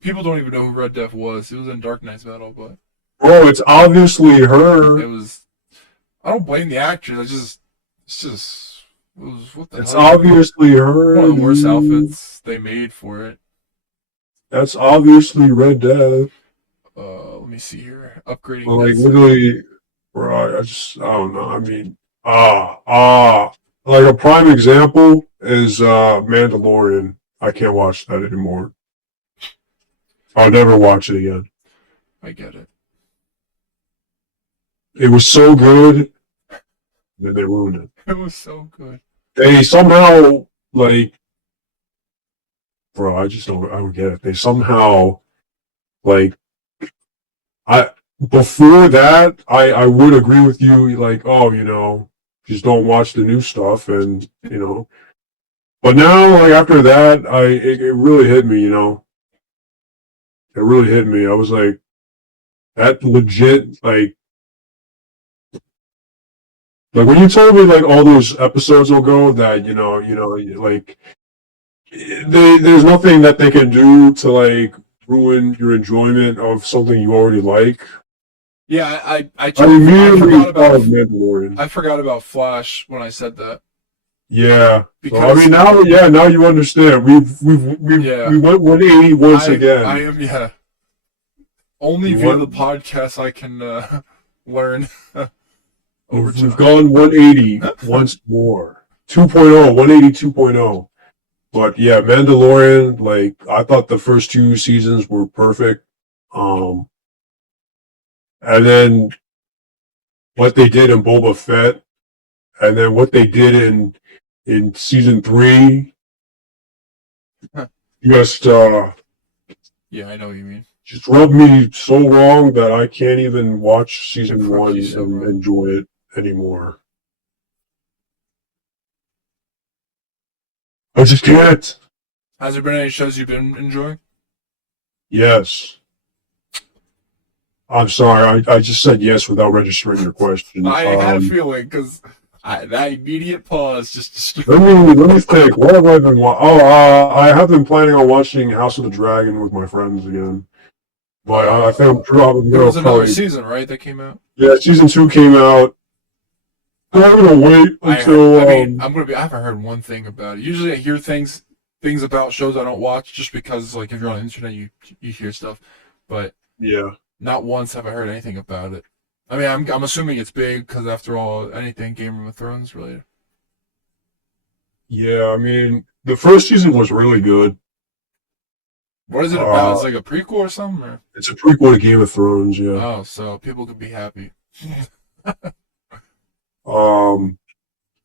People don't even know who Red Death was. He was in Dark Knight's Battle, but Bro, it's obviously it her. was. I don't blame the actress. It was what the It's hell? obviously her. One of the worst dude. outfits they made for it. That's obviously Red Death. Let me see here. Upgrading. But like Death. literally, bro, I don't know. I mean, like a prime example is Mandalorian. I can't watch that anymore. I'll never watch it again. I get it. It was so good, then they ruined it. It was so good. They somehow like, bro, I don't get it. They somehow like, I before that, I would agree with you. Like, oh, just don't watch the new stuff, and But now, like after that, it really hit me. It really hit me. I was like, that legit like when you told me like all those episodes ago that like there's nothing that they can do to like ruin your enjoyment of something you already like. Yeah, I I immediately forgot thought of about Mandalorian. I forgot about Flash when I said that. Yeah. Because So, I mean now you understand. We went 180 once again. I am only via the podcast I can learn. We've gone 180 once more. 2.0, 180 2.0. But yeah, Mandalorian, like I thought the first 2 seasons were perfect. And then what they did in Boba Fett, and then what they did in season 3, just yeah, I know what you mean. just rubbed me so wrong that I can't even watch season 1 so and wrong. enjoy it anymore. I just can't. Has there been any shows you've been enjoying? Yes. I'm sorry. I just said yes without registering your question. I had a feeling because that immediate pause just let me think. What have I been watching? I have been planning on watching House of the Dragon with my friends again. But I think probably there was another season, right? That came out. Yeah, season 2 came out. I'm gonna wait until. I haven't heard one thing about it. Usually, I hear things about shows I don't watch just because, like, if you're on the internet, you hear stuff. But yeah, not once have I heard anything about it. I mean, I'm assuming it's big because after all, anything Game of Thrones related. yeah. I mean, the first season was really good. What is it about? It's like a prequel or something? Or? It's a prequel to Game of Thrones. Yeah. Oh, so people could be happy.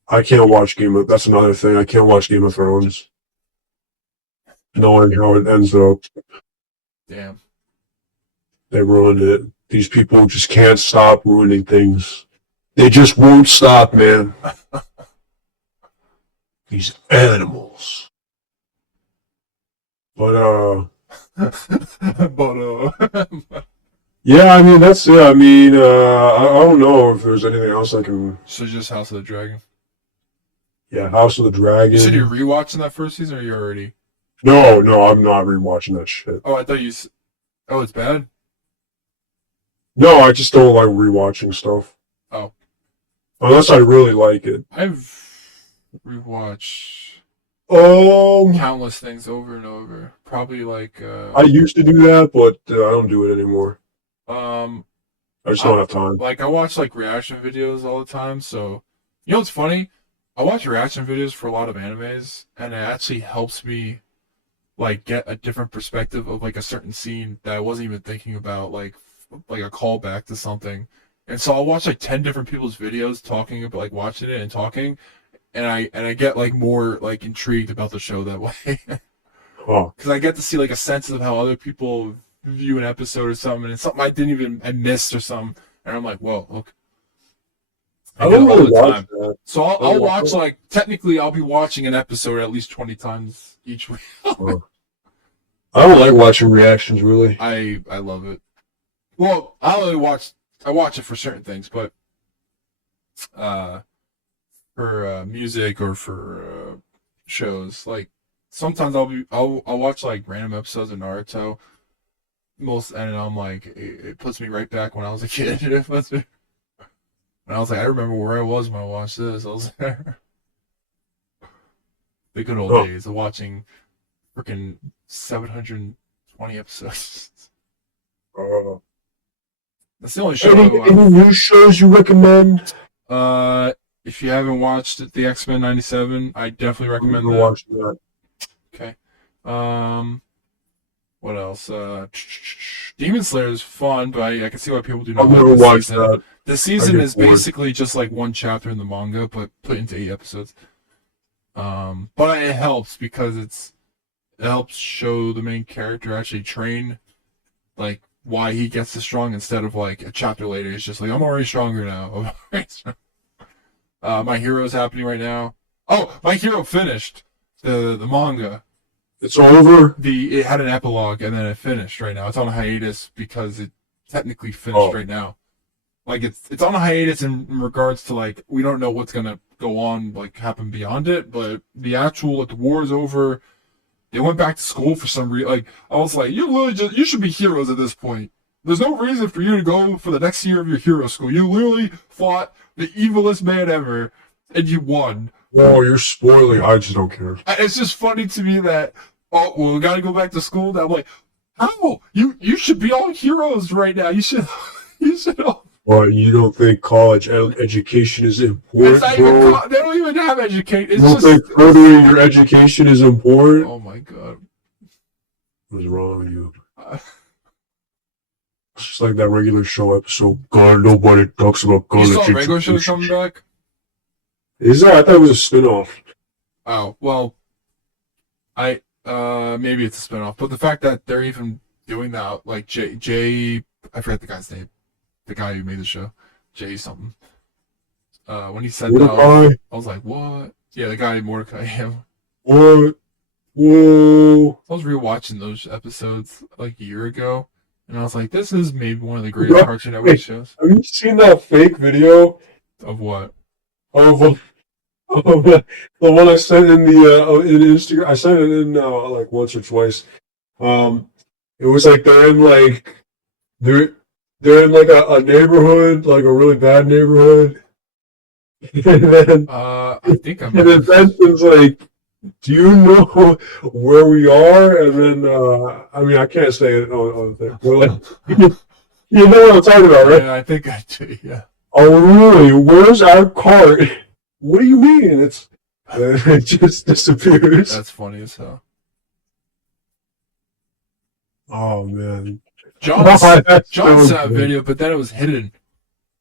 I can't watch That's another thing. I can't watch Game of Thrones, knowing how it ends up. Damn. They ruined it. These people just can't stop ruining things. They just won't stop, man. These animals. But yeah, I mean that's it. I mean, I don't know if there's anything else I can. So just House of the Dragon. Yeah, House of the Dragon. You said you're rewatching that first season, or you already? No, I'm not rewatching that shit. Oh, I thought you. Oh, it's bad. No, I just don't like rewatching stuff. Oh. Unless I really like it. I've rewatched countless things over and over. Probably like. I used to do that, but I don't do it anymore. I just don't have time. Like I watch like reaction videos all the time. So, you know what's funny? I watch reaction videos for a lot of animes, and it actually helps me like get a different perspective of like a certain scene that I wasn't even thinking about, like a callback to something. And so I'll watch like 10 different people's videos talking about like watching it and talking, and I get like more like intrigued about the show that way. Because I get to see like a sense of how other people view an episode or something, and it's something I missed or something, and I'm like, whoa, okay. I don't really watch that. So I'll watch like technically I'll be watching an episode at least 20 times each week. I don't like watching reactions really. I love it. Well, I only watch I watch it for certain things, but for music or for shows, like sometimes I'll watch like random episodes of Naruto. And I'm like, it puts me right back when I was a kid. It puts me, and I was like, I remember where I was when I watched this. I was there. The good old days of watching freaking 720 episodes. That's the only show. Any new shows you recommend? If you haven't watched the X-Men '97, I definitely recommend that. Watch that. Okay. What else? Demon Slayer is fun, but I can see why people do not I've never watched that. The season is basically just like one chapter in the manga, but put into 8 episodes. But it helps because it helps show the main character actually train, like why he gets so strong instead of like a chapter later. It's just like I'm already stronger now. My Hero is happening right now. Oh, My Hero finished the manga. It's over. It had an epilogue and then it finished right now. It's on hiatus because it technically finished right now. Like it's on a hiatus in regards to like we don't know what's gonna go on, like happen beyond it, but the actual like the war is over. They went back to school for some reason. Like I was like, you should be heroes at this point. There's no reason for you to go for the next year of your hero school. You literally fought the evilest man ever and you won. Oh, you're spoiling. I just don't care. It's just funny to me that we gotta go back to school. That I'm like, how? You should be all heroes right now. You should all. Well, you don't think college education is important, bro? They don't even have education. You don't think furthering your education is important? Oh my god. What's wrong with you? It's just like that regular show episode. God, nobody talks about college education. You saw regular show coming back? Is that? I thought it was a spin-off. Oh, well, maybe it's a spin-off, but the fact that they're even doing that, like Jay, I forget the guy's name. The guy who made the show, Jay something. When he said that, I was like, "What?" Yeah, the guy Mordecai. Yeah. What? Whoa! I was rewatching those episodes like a year ago, and I was like, "This is maybe one of the greatest Cartoon Network shows." Have you seen that fake video? Of what? Of the one I sent in in Instagram. I sent it in like once or twice. It was like they're in like a neighborhood, like a really bad neighborhood. And then I think I'm. And then Benson's like, "Do you know where we are?" And then I mean, I can't say it on there. Like, you know what I'm talking about, right? Yeah, I think I do. Yeah. Oh really? Where's our cart? What do you mean? It just disappears. That's funny as hell. Oh man. John sent a video, but then it was hidden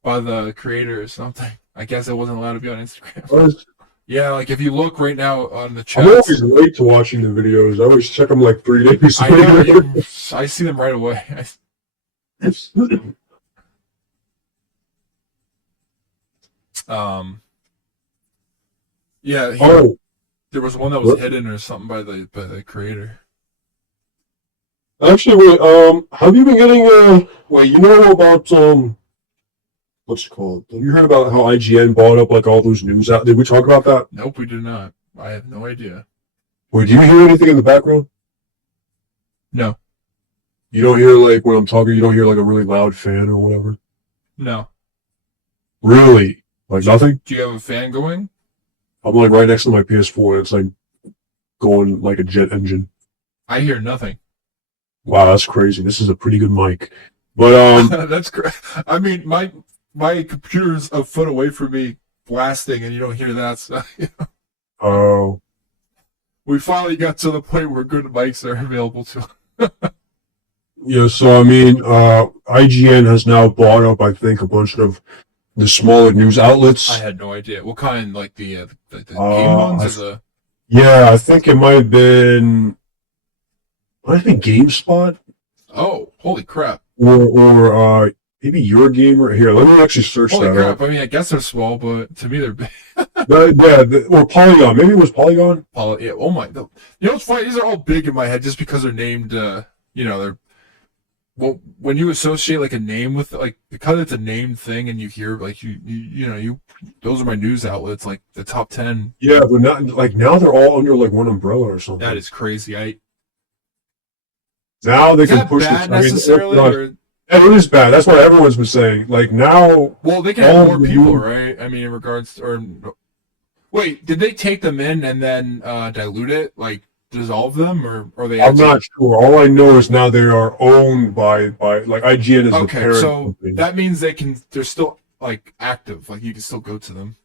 by the creator or something. I guess it wasn't allowed to be on Instagram. Yeah, like if you look right now on the chat. I'm always late to watching the videos. I always check them like 3 days later. I see them right away. Yeah. There was one that was hidden or something by the creator. Actually, wait, have you been getting wait, you know about what's it called? Have you heard about how IGN bought up like all those news out? Did we talk about that? Nope, we did not. I have no idea. Wait, do you hear anything in the background? No. You don't hear like when I'm talking, you don't hear like a really loud fan or whatever? No. Really? Like nothing? Do you have a fan going? I'm like right next to my PS4 and it's like going like a jet engine. I hear nothing. Wow, that's crazy. This is a pretty good mic. But that's great. I mean, my computer's a foot away from me blasting and you don't hear that. So, oh. We finally got to the point where good mics are available to. Yeah, so I mean, IGN has now bought up, I think, a bunch of the smaller news outlets. I had no idea. What kind? Like the game ones? Yeah, I think it might have been. Might have been GameSpot. Oh, holy crap! Or maybe Eurogamer. Here, let me actually search holy that. Crap! Up. I mean, I guess they're small, but to me they're big. Or Polygon. Maybe it was Polygon. Yeah. Oh my. You know what's funny? These are all big in my head just because they're named. They're well, when you associate like a name with like because it's a named thing and you hear like you those are my news outlets like the top 10. Yeah, but not like now they're all under like one umbrella or That something. is crazy. I Now they Is can that push it. bad I mean, necessarily or and it is bad. That's what everyone's been saying. Like now, well they can have all more of the people, new. right? I mean in regards to, or wait, did they take them in and then dilute it like dissolve them or they I'm actually not sure. All I know is now they are owned by like IGN is the okay, parent so company. that means they're still like active, like you can still go to them.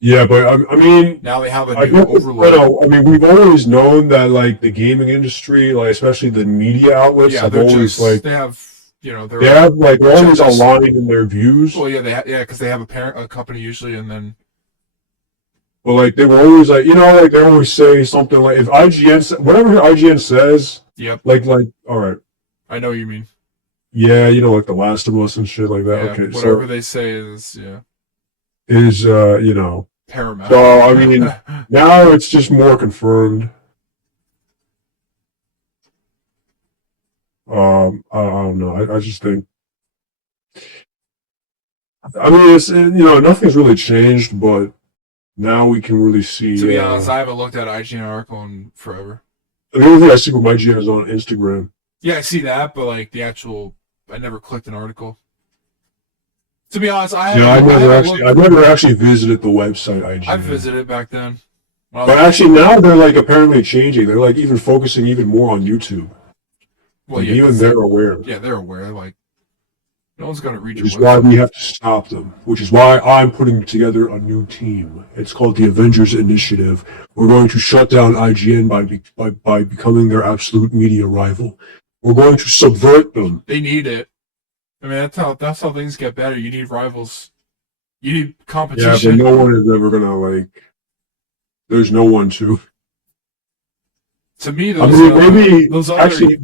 Yeah, but I mean, Now they have a I new guess it's, overlord. I mean, we've always known that like the gaming industry, like especially the media outlets, Yeah, have they're always just like they have they they're have like they're always just aligned in their views. well yeah yeah because they have a company usually and then But like they were always like, like they always say something like if whatever IGN says, yep, like all right, I know what you mean. yeah, like The Last of Us and shit like that. Yeah, Okay, whatever so they say is yeah is paramount. so I mean now it's just more confirmed. I don't know. I just think I mean it's nothing's really changed, but now we can really To see. be honest, I haven't looked at IGN article in forever. The only thing I see with my GM is on Instagram. Yeah, I see that, but like the actual, I never clicked an article. To be honest, Yeah, I haven't looked. I never actually visited the website I IGN. visited back then. When I was But like, actually, now they're like apparently changing. They're like even focusing even more on YouTube. well, Like yeah, even they're aware, yeah, they're aware. Like, no one's gonna read which your is why website. we have to stop them. Which is why I'm putting together a new team. It's called the Avengers Initiative. We're going to shut down IGN by becoming their absolute media rival. We're going to subvert them. They need it. I mean, that's how things get better. You need rivals. You need Yeah, but competition. no one is ever gonna like. There's no one to. To me, I mean, maybe those other actually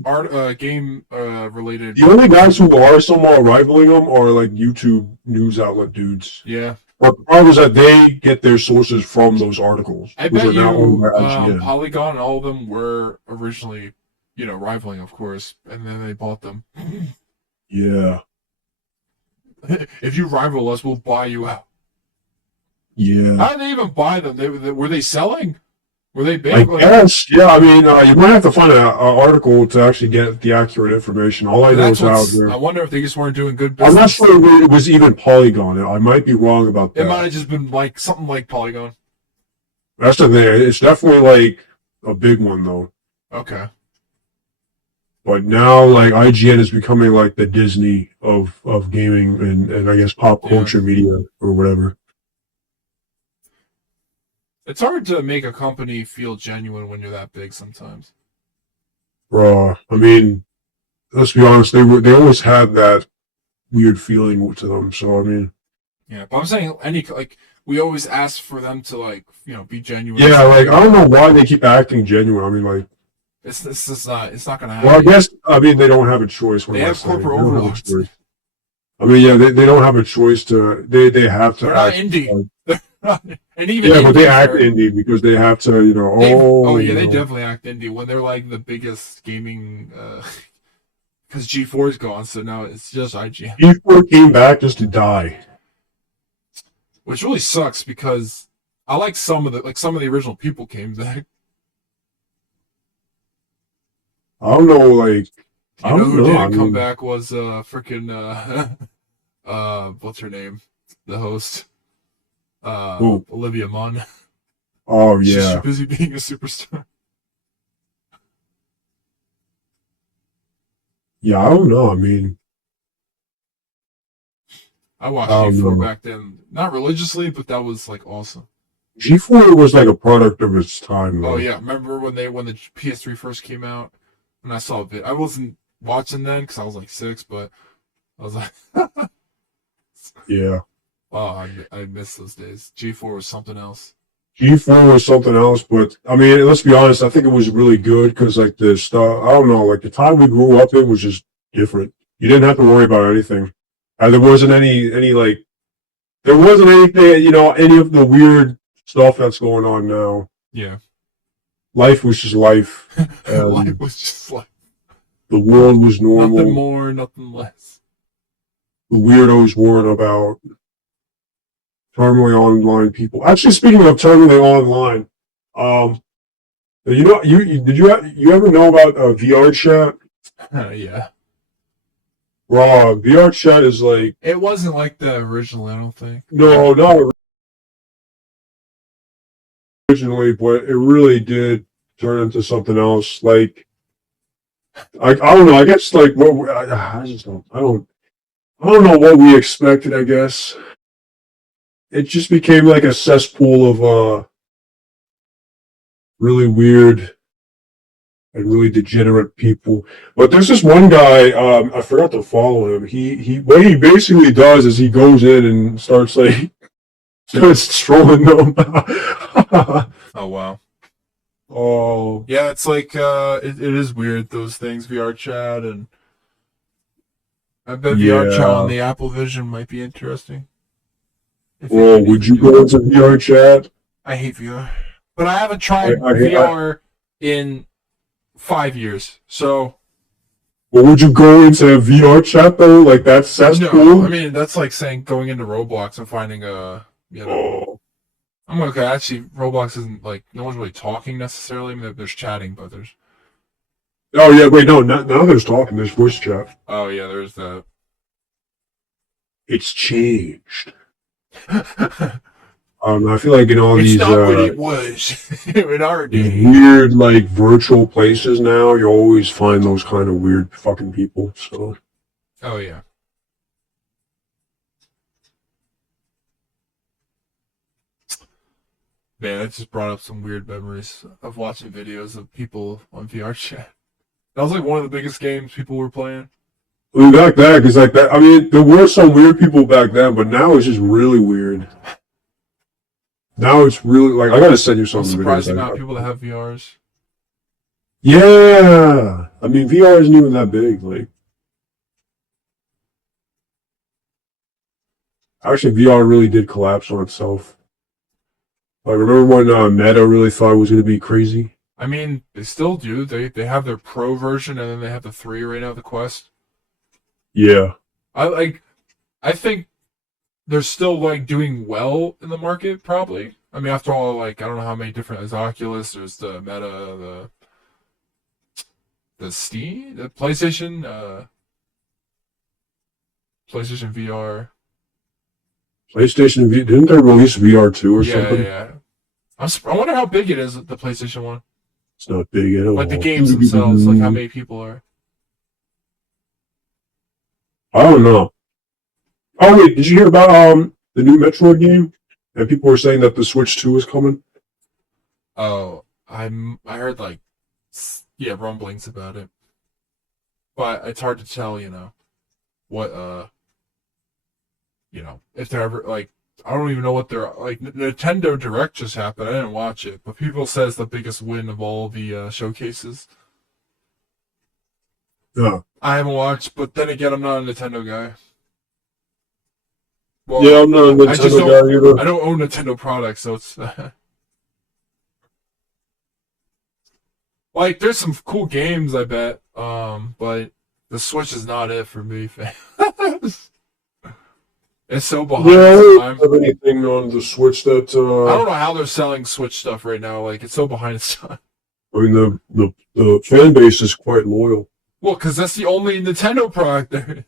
game related. the only guys who are somewhat rivaling them are like YouTube news outlet dudes. Yeah, But the problem is that they get their sources from those articles, I which bet are now owned you by IGN. Polygon and all of them were originally, rivaling, of course, and then they bought them. Yeah, If you rival us, we'll buy you out. yeah. How did they even buy them? Were they selling? Were they I big? Like, guess, yeah. I mean, you might have to find an article to actually get the accurate information. All I know is how I wonder if they just weren't doing good I'm not business. sure it was even Polygon. I might be wrong about It that. might have just been like something like Polygon. That's the thing. It's definitely like a big one though. Okay. But now, like IGN is becoming like the Disney of gaming and I guess pop culture media or whatever. It's hard to make a company feel genuine when you're that big sometimes. I mean, let's be honest. They always had that weird feeling to them. So I mean, Yeah, but I'm saying we always ask for them to be genuine. yeah, like I don't know why they keep acting genuine. I mean, like it's just not gonna happen. well, I guess I mean they don't have a choice. They have corporate They don't have a overlords. choice. I mean, yeah, they don't have a choice to. They have to They're act. not indie. And even Yeah, but they indies act are- indie because they have to. they definitely act indie when they're like the biggest gaming. Because G4 is gone, so now it's just IGN, G4 came back just to die. which really sucks because I like some of the original people came back. I don't know, like I You know don't who know. didn't come back was freaking what's her name? The host. Who? Olivia Munn. Oh She's yeah, too busy being a superstar. yeah. I don't know. I mean, I watched I don't G4 know. back then. Not religiously, but that was like awesome. G4 was like a product of its time. Though. Oh yeah, remember when the PS3 first came out? And I saw a bit. I wasn't watching then because I was like 6, but I was like, Yeah. oh, I miss those days. G4 was something else. G4 was something else, but I mean, let's be honest. I think it was really good because, like, the stuff. I don't know. Like, the time we grew up in was just different. You didn't have to worry about anything. There wasn't any like. There wasn't anything. Any of the weird stuff that's going on now. Yeah. Life was just life. Life was just like The world was normal. Nothing more, nothing less. The weirdos weren't about. Terminally online people. Actually, speaking of terminally online, you ever know about VR chat? Yeah. Raw VR chat is like It wasn't like the original, I don't think. no, not originally, but it really did turn into something else. Like I don't know. I guess like what I just don't. I don't know what we expected. I guess it just became like a cesspool of really weird and really degenerate people. But there's this one guy, I forgot to follow him. He what he basically does is he goes in and starts like starts trolling them. Oh wow. Oh Yeah, it's like it is weird, those things, VR chat, and I bet VR chat on yeah. the Apple Vision might be interesting. If it Well, could would even you do go it. into VR chat? I hate VR. But I haven't tried I VR in 5 years. So well, would you go into VR chat though? Like that's no, I cool. mean that's like saying going into Roblox and finding a Oh. I'm okay. Actually, Roblox isn't like no one's really talking necessarily. I mean, there's chatting, but there's Oh yeah, wait, no, now there's talking, there's voice chat. oh yeah, there's that. It's changed. I feel like in all It's these not what it was in our these day. weird like virtual places now, you always find those kind of weird fucking people. So Oh yeah. Man, that just brought up some weird memories of watching videos of people on VR chat. That was like one of the biggest games people were playing. I mean, back then, because like that, I mean, there were some weird people back then, but now it's just really weird. Now it's really like I gotta send you I'm some surprised videos. the amount of people that have VRs. Yeah, I mean, VR isn't even that big. Like, actually, VR really did collapse on itself. Like, remember when Meta really thought it was going to be crazy? I mean, they still do. They have their pro version and then they have the 3 right now, the Quest. Yeah. I think they're still like doing well in the market, probably. I mean, after all, like I don't know how many different there's Oculus, there's the Meta, the Steam, the PlayStation VR. PlayStation V, didn't they release VR2 or Yeah, something? yeah. I wonder how big it is, the PlayStation One. It's not big at all. Like the games themselves, like how many people are. I don't know. Oh wait, did you hear about the new Metroid game? And people were saying that the Switch 2 is coming. Oh, I heard like yeah rumblings about it, but it's hard to tell. What if they're ever like I don't even know what they're like. Nintendo Direct just happened. I didn't watch it, but people say it's the biggest win of all the showcases. Yeah. I haven't watched, but then again, I'm not a Nintendo guy. Well, Yeah, I'm not a I just Nintendo don't. guy either. I don't own Nintendo products, so it's like there's some cool games, I bet. But the Switch is not it for me, fam. It's so behind Yeah, I its don't time. have anything on the Switch that I don't know how they're selling Switch stuff right now. Like it's so behind its time. I mean the fan base is quite loyal. Well, because that's the only Nintendo product there.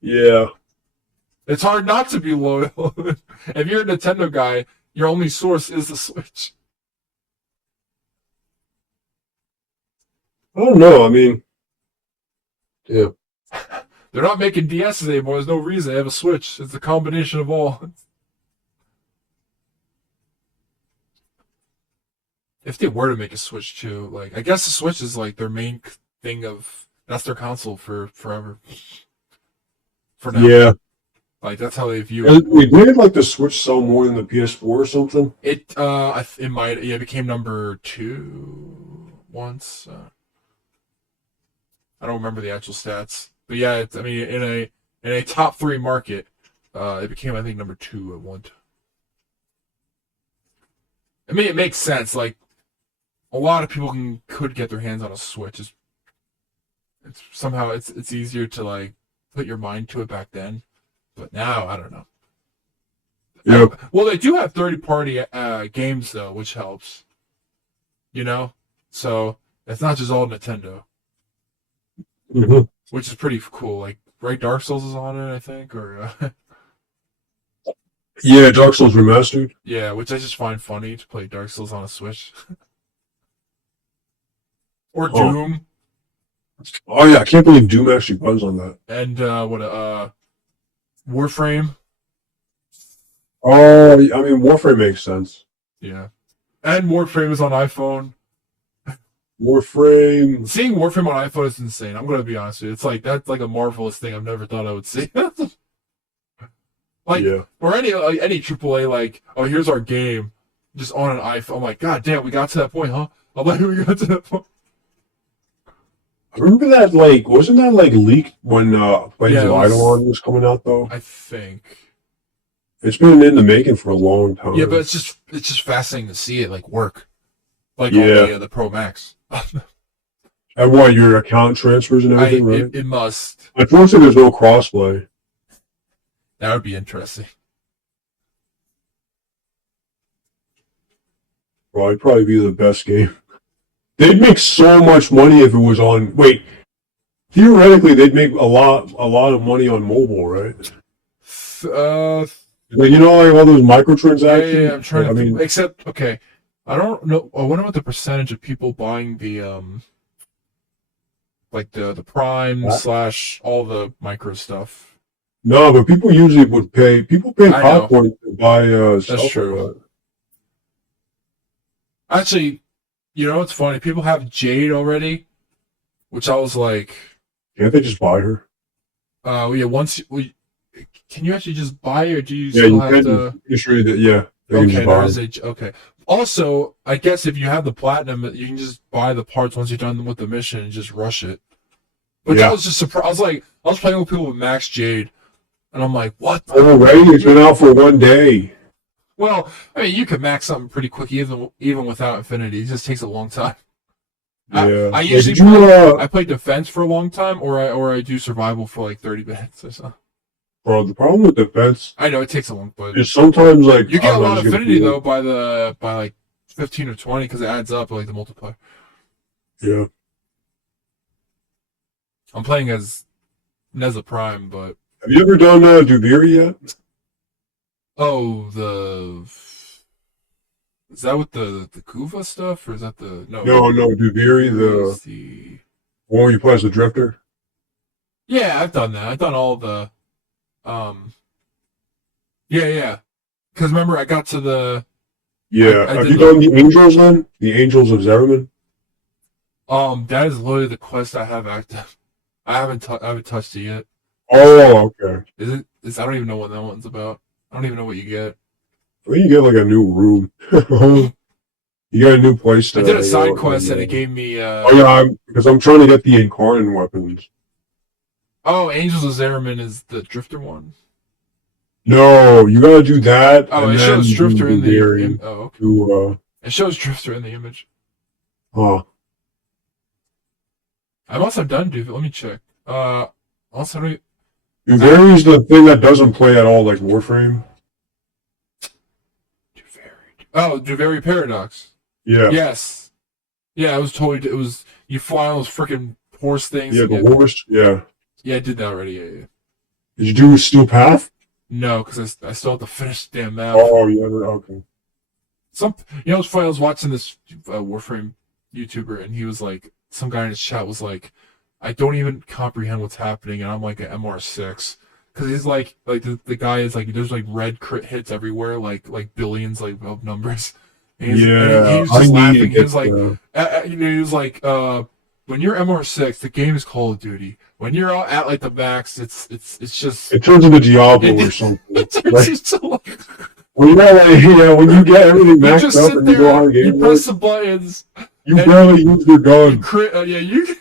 Yeah. It's hard not to be loyal. If you're a Nintendo guy, your only source is the Switch. I don't know. I mean, yeah. They're not making DSs anymore. There's no reason. They have a Switch. It's a combination of all. If they were to make a Switch too, like I guess the Switch is like their main thing of that's their console for forever. For now, Yeah. like that's how they view it. Wait, did like the Switch sell more than the PS4 or something? It might it became number 2 once. I don't remember the actual stats, but yeah, I mean in a top 3 market, it became I think number 2 at one time. I mean, it makes sense. Like a lot of people could get their hands on a Switch. it's easier to like put your mind to it back then, but now I don't know. Yep. Well, they do have third-party games though, which helps. You know, so it's not just all Nintendo, Hmm. which is pretty cool. Like, right, Dark Souls is on it, I think, or Yeah, Dark Souls Remastered. yeah, which I just find funny to play Dark Souls on a Switch or Oh, Doom oh yeah, I can't believe Doom actually runs on that. and Warframe. Oh, I mean, Warframe makes sense. Yeah, and Warframe is on iPhone. Warframe. Seeing Warframe on iPhone is insane. I'm gonna be honest with you. It's like that's like a marvelous thing I've never thought I would see. Like, Yeah. or any AAA, like, oh, here's our game, just on an iPhone. I'm like, God damn, we got to that point, huh? I'm like, we got to that point. I remember that, like, wasn't that, like, leaked when Legends Yeah, of it was- Eidolon was coming out, though? I think. It's been in the making for a long time. Yeah, but it's just fascinating to see it like work, like Yeah. on the Pro Max. And what, your account transfers and everything, right? It must. Unfortunately, there's no crossplay. That would be interesting. Bro, it'd probably be the best game. They'd make so much money if it was on. Wait, theoretically, they'd make a lot of money on mobile, right? Like, you know, like all those microtransactions. Yeah, I'm trying to I think. mean, Except, okay, I don't know. I wonder what the percentage of people buying the like the Prime What? / all the micro stuff. no, but people usually would pay. People pay I know. popcorn to buy stuff That's like true. that. Actually, you know what's funny? People have Jade already, which I was like, Can't they just buy her? yeah. Can you actually just buy it, or do you Yeah, still you have can. to? Pretty sure that. Yeah, they can Okay, just there buy is her. okay. Also, I guess if you have the platinum, you can just buy the parts once you're done with the mission and just rush it. Which I Yeah. was just surprised. I was like, I was playing with people with Max Jade, and I'm like, what? Oh, right. It's been out for 1 day. Well, I mean, you could max something pretty quick, even without Infinity. It just takes a long time. Yeah. I Yeah, usually did you, I play defense for a long time, or I do survival for like 30 minutes or so. bro, the problem with defense I know it takes a long, but is sometimes, like, you I get a don't know, lot of just get affinity bored. though by like 15 or 20 because it adds up like the multiplier. Yeah. I'm playing as Neza Prime, but Have you ever done Duviri yet? oh, is that with the Kuva stuff, or is that the no? No, Duviri, Where is the the one where you play as the drifter. yeah, I've done that. I've done all the um yeah. Because remember, I got to the Yeah. I Have did you done the Angels then? The Angels of Zeraman? that is literally the quest I have active. I haven't touched it yet. Oh, okay. Is it? I don't even know what that one's about. I don't even know what you get. Well, you get like a new room. You got a new place to I did a side go, quest and and, it gave me oh yeah, because I'm trying to get the Incarnate weapons. oh, Angels of Zeraman is the Drifter one. No, you gotta do that, Oh, and it then shows do Drifter in the Duviri oh, okay. to It shows Drifter in the image. huh. I must have done Duve. Let me check. Also, Duviri is the thing that doesn't play at all like Warframe. Duveri Paradox. Yeah. Yes. Yeah, I was totally. It was you fly on those freaking horse things. Yeah, the horse. Yeah. Yeah, I did that already. Yeah. Did you do Steel Path? No, because I still have to finish the damn map. Oh, yeah. Okay. It's funny. I was watching this Warframe YouTuber, and he was like, some guy in his chat was like, I don't even comprehend what's happening, and I'm like an MR6. Because he's like the guy is like, there's like red crit hits everywhere, like billions like of numbers. And he was I just need to laughing. He get was like, he was like, when you're MR6, the game is Call of Duty. When you're all at like the max, it's just it turns into Diablo or it something. turns into like When you're like, when you get everything you maxed just up sit and you go there, on you game press mode, the buttons, you and barely use your you gun. crit. You.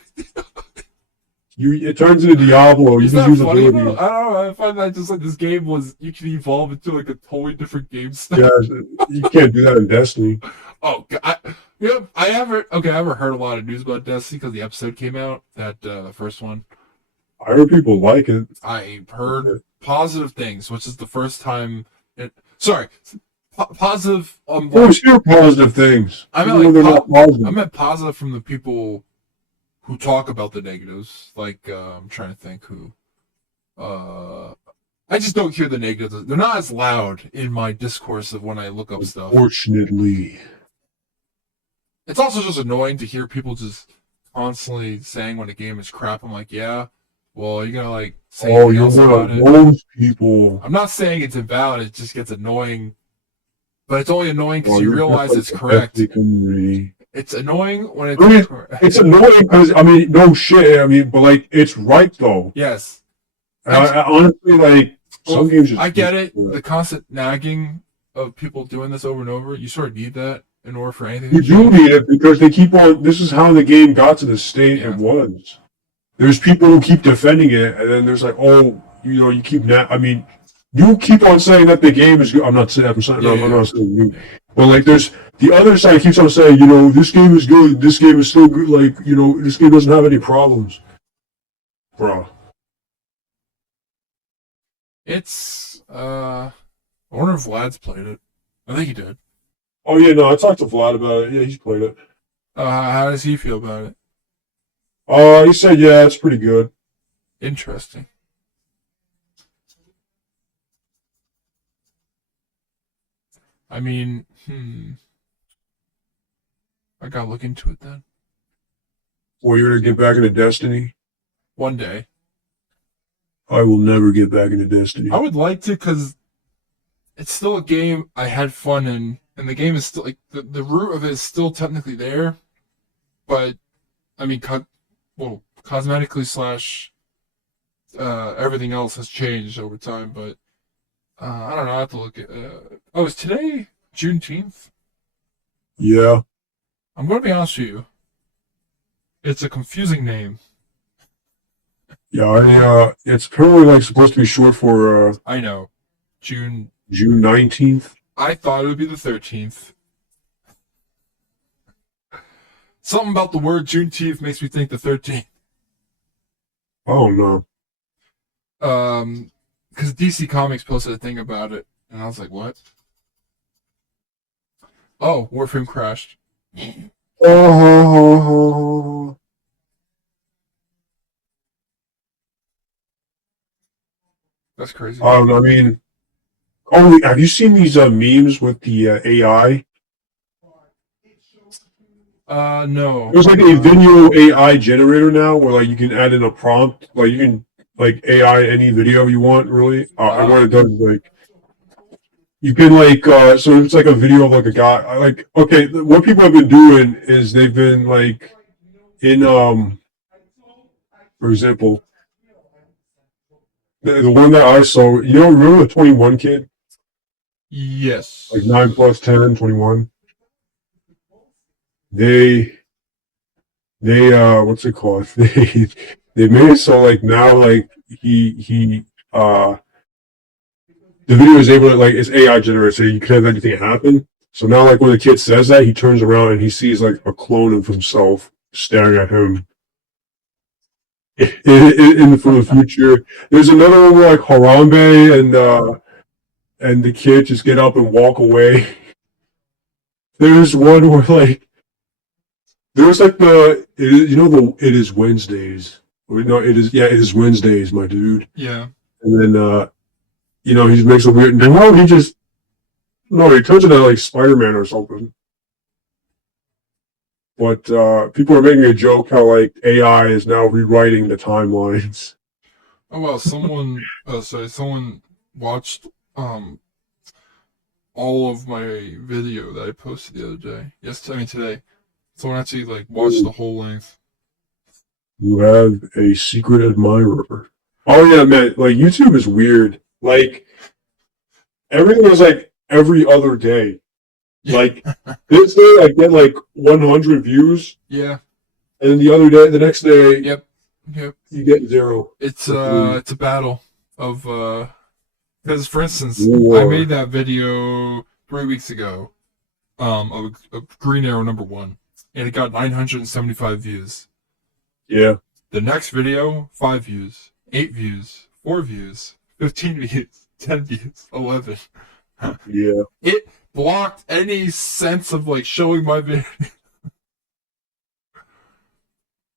It turns into Diablo. You Is just that use funny though? abilities. I don't know. I find that just like this game was you can evolve into like a totally different game style. Yeah, you can't do that in Destiny. Oh, God. Yep, I haven't heard a lot of news about Destiny because the episode came out, that first one. I heard people like it. I heard positive things, which is the first time. Sorry, positive. I always hear positive things, I meant even when like they're not I positive. meant positive from the people who talk about the negatives. Like I'm trying to think who. Uh, I just don't hear the negatives. They're not as loud in my discourse of when I look up stuff. Unfortunately. It's also just annoying to hear people just constantly saying when a game is crap. I'm like, yeah, well, you're gonna like say Oh, anything you're else one about of it. those people. I'm not saying it's invalid. It just gets annoying, but it's only annoying because Oh, you you're just realize like it's the correct. Destiny community. It's annoying when I it's mean, correct. it's annoying because, I mean, no shit. I mean, but like, it's right though. Yes, And I honestly, like, well, some games just. I get it. The constant nagging of people doing this over and over, you sort of need that in order for anything You to do change. need it because they keep on. This is how the game got to the state Yeah. it was. There's people who keep defending it, and then there's like, oh, you know, you keep I mean, you keep on saying that the game is good. I'm not saying. I'm not saying you, but like, there's the other side keeps on saying, you know, this game is good. This game is still good. Like, you know, this game doesn't have any problems, bro. It's I wonder if Vlad's played it. I think he did. Oh yeah, no, I talked to Vlad about it. Yeah, he's played it. How does he feel about it? He said, yeah, it's pretty good. Interesting. I mean, I gotta look into it then. Well, you're gonna get back into Destiny. One day. I will never get back into Destiny. I would like to because it's still a game I had fun in, and the game is still like the root of it is still technically there, but I mean, cosmetically slash everything else has changed over time. But I don't know. I have to look at. Oh, is today Juneteenth? Yeah. I'm going to be honest with you. It's a confusing name. Yeah, it's apparently like supposed to be short for I know, June 19th. I thought it would be the 13th. Something about the word Juneteenth makes me think the 13th. Oh no. Because DC Comics posted a thing about it, and I was like, what? Oh, Warframe crashed. Oh. That's crazy. I mean, oh, have you seen these memes with the AI? No. There's like a video AI generator now where like you can add in a prompt, like you can like AI any video you want, really. And what it does is like you can like so it's like a video of like a guy like okay, what people have been doing is they've been like in for example the one that I saw, you know, remember the 21 kid? Yes. Like 9 plus 10, 21. They what's it called? They made it so like now like he the video is able to like it's AI generated, so you can have anything happen. So now like when the kid says that, he turns around and he sees like a clone of himself staring at him in for the future. There's another one where like Harambe and the kid just get up and walk away. There's one where like there's like you know it is Wednesdays. No, it is Wednesdays, my dude. Yeah. And then you know, he makes a weird no, he turns into like Spider-Man or something. But people are making a joke how like AI is now rewriting the timelines. Oh well, someone watched all of my video that I posted the other day. Yes, I mean today. Someone actually like watched the whole length. You have a secret admirer. Oh yeah, man. Like YouTube is weird. Like everything is like every other day. Like this day I get like 100 views. Yeah. And then the next day, Yep. you get 0. It's a battle of because for instance, War. I made that video 3 weeks ago. of Green Arrow #1, and it got 975 views. Yeah. The next video, 5 views, 8 views, 4 views, 15 views, 10 views, 11. Yeah. It blocked any sense of like showing my video.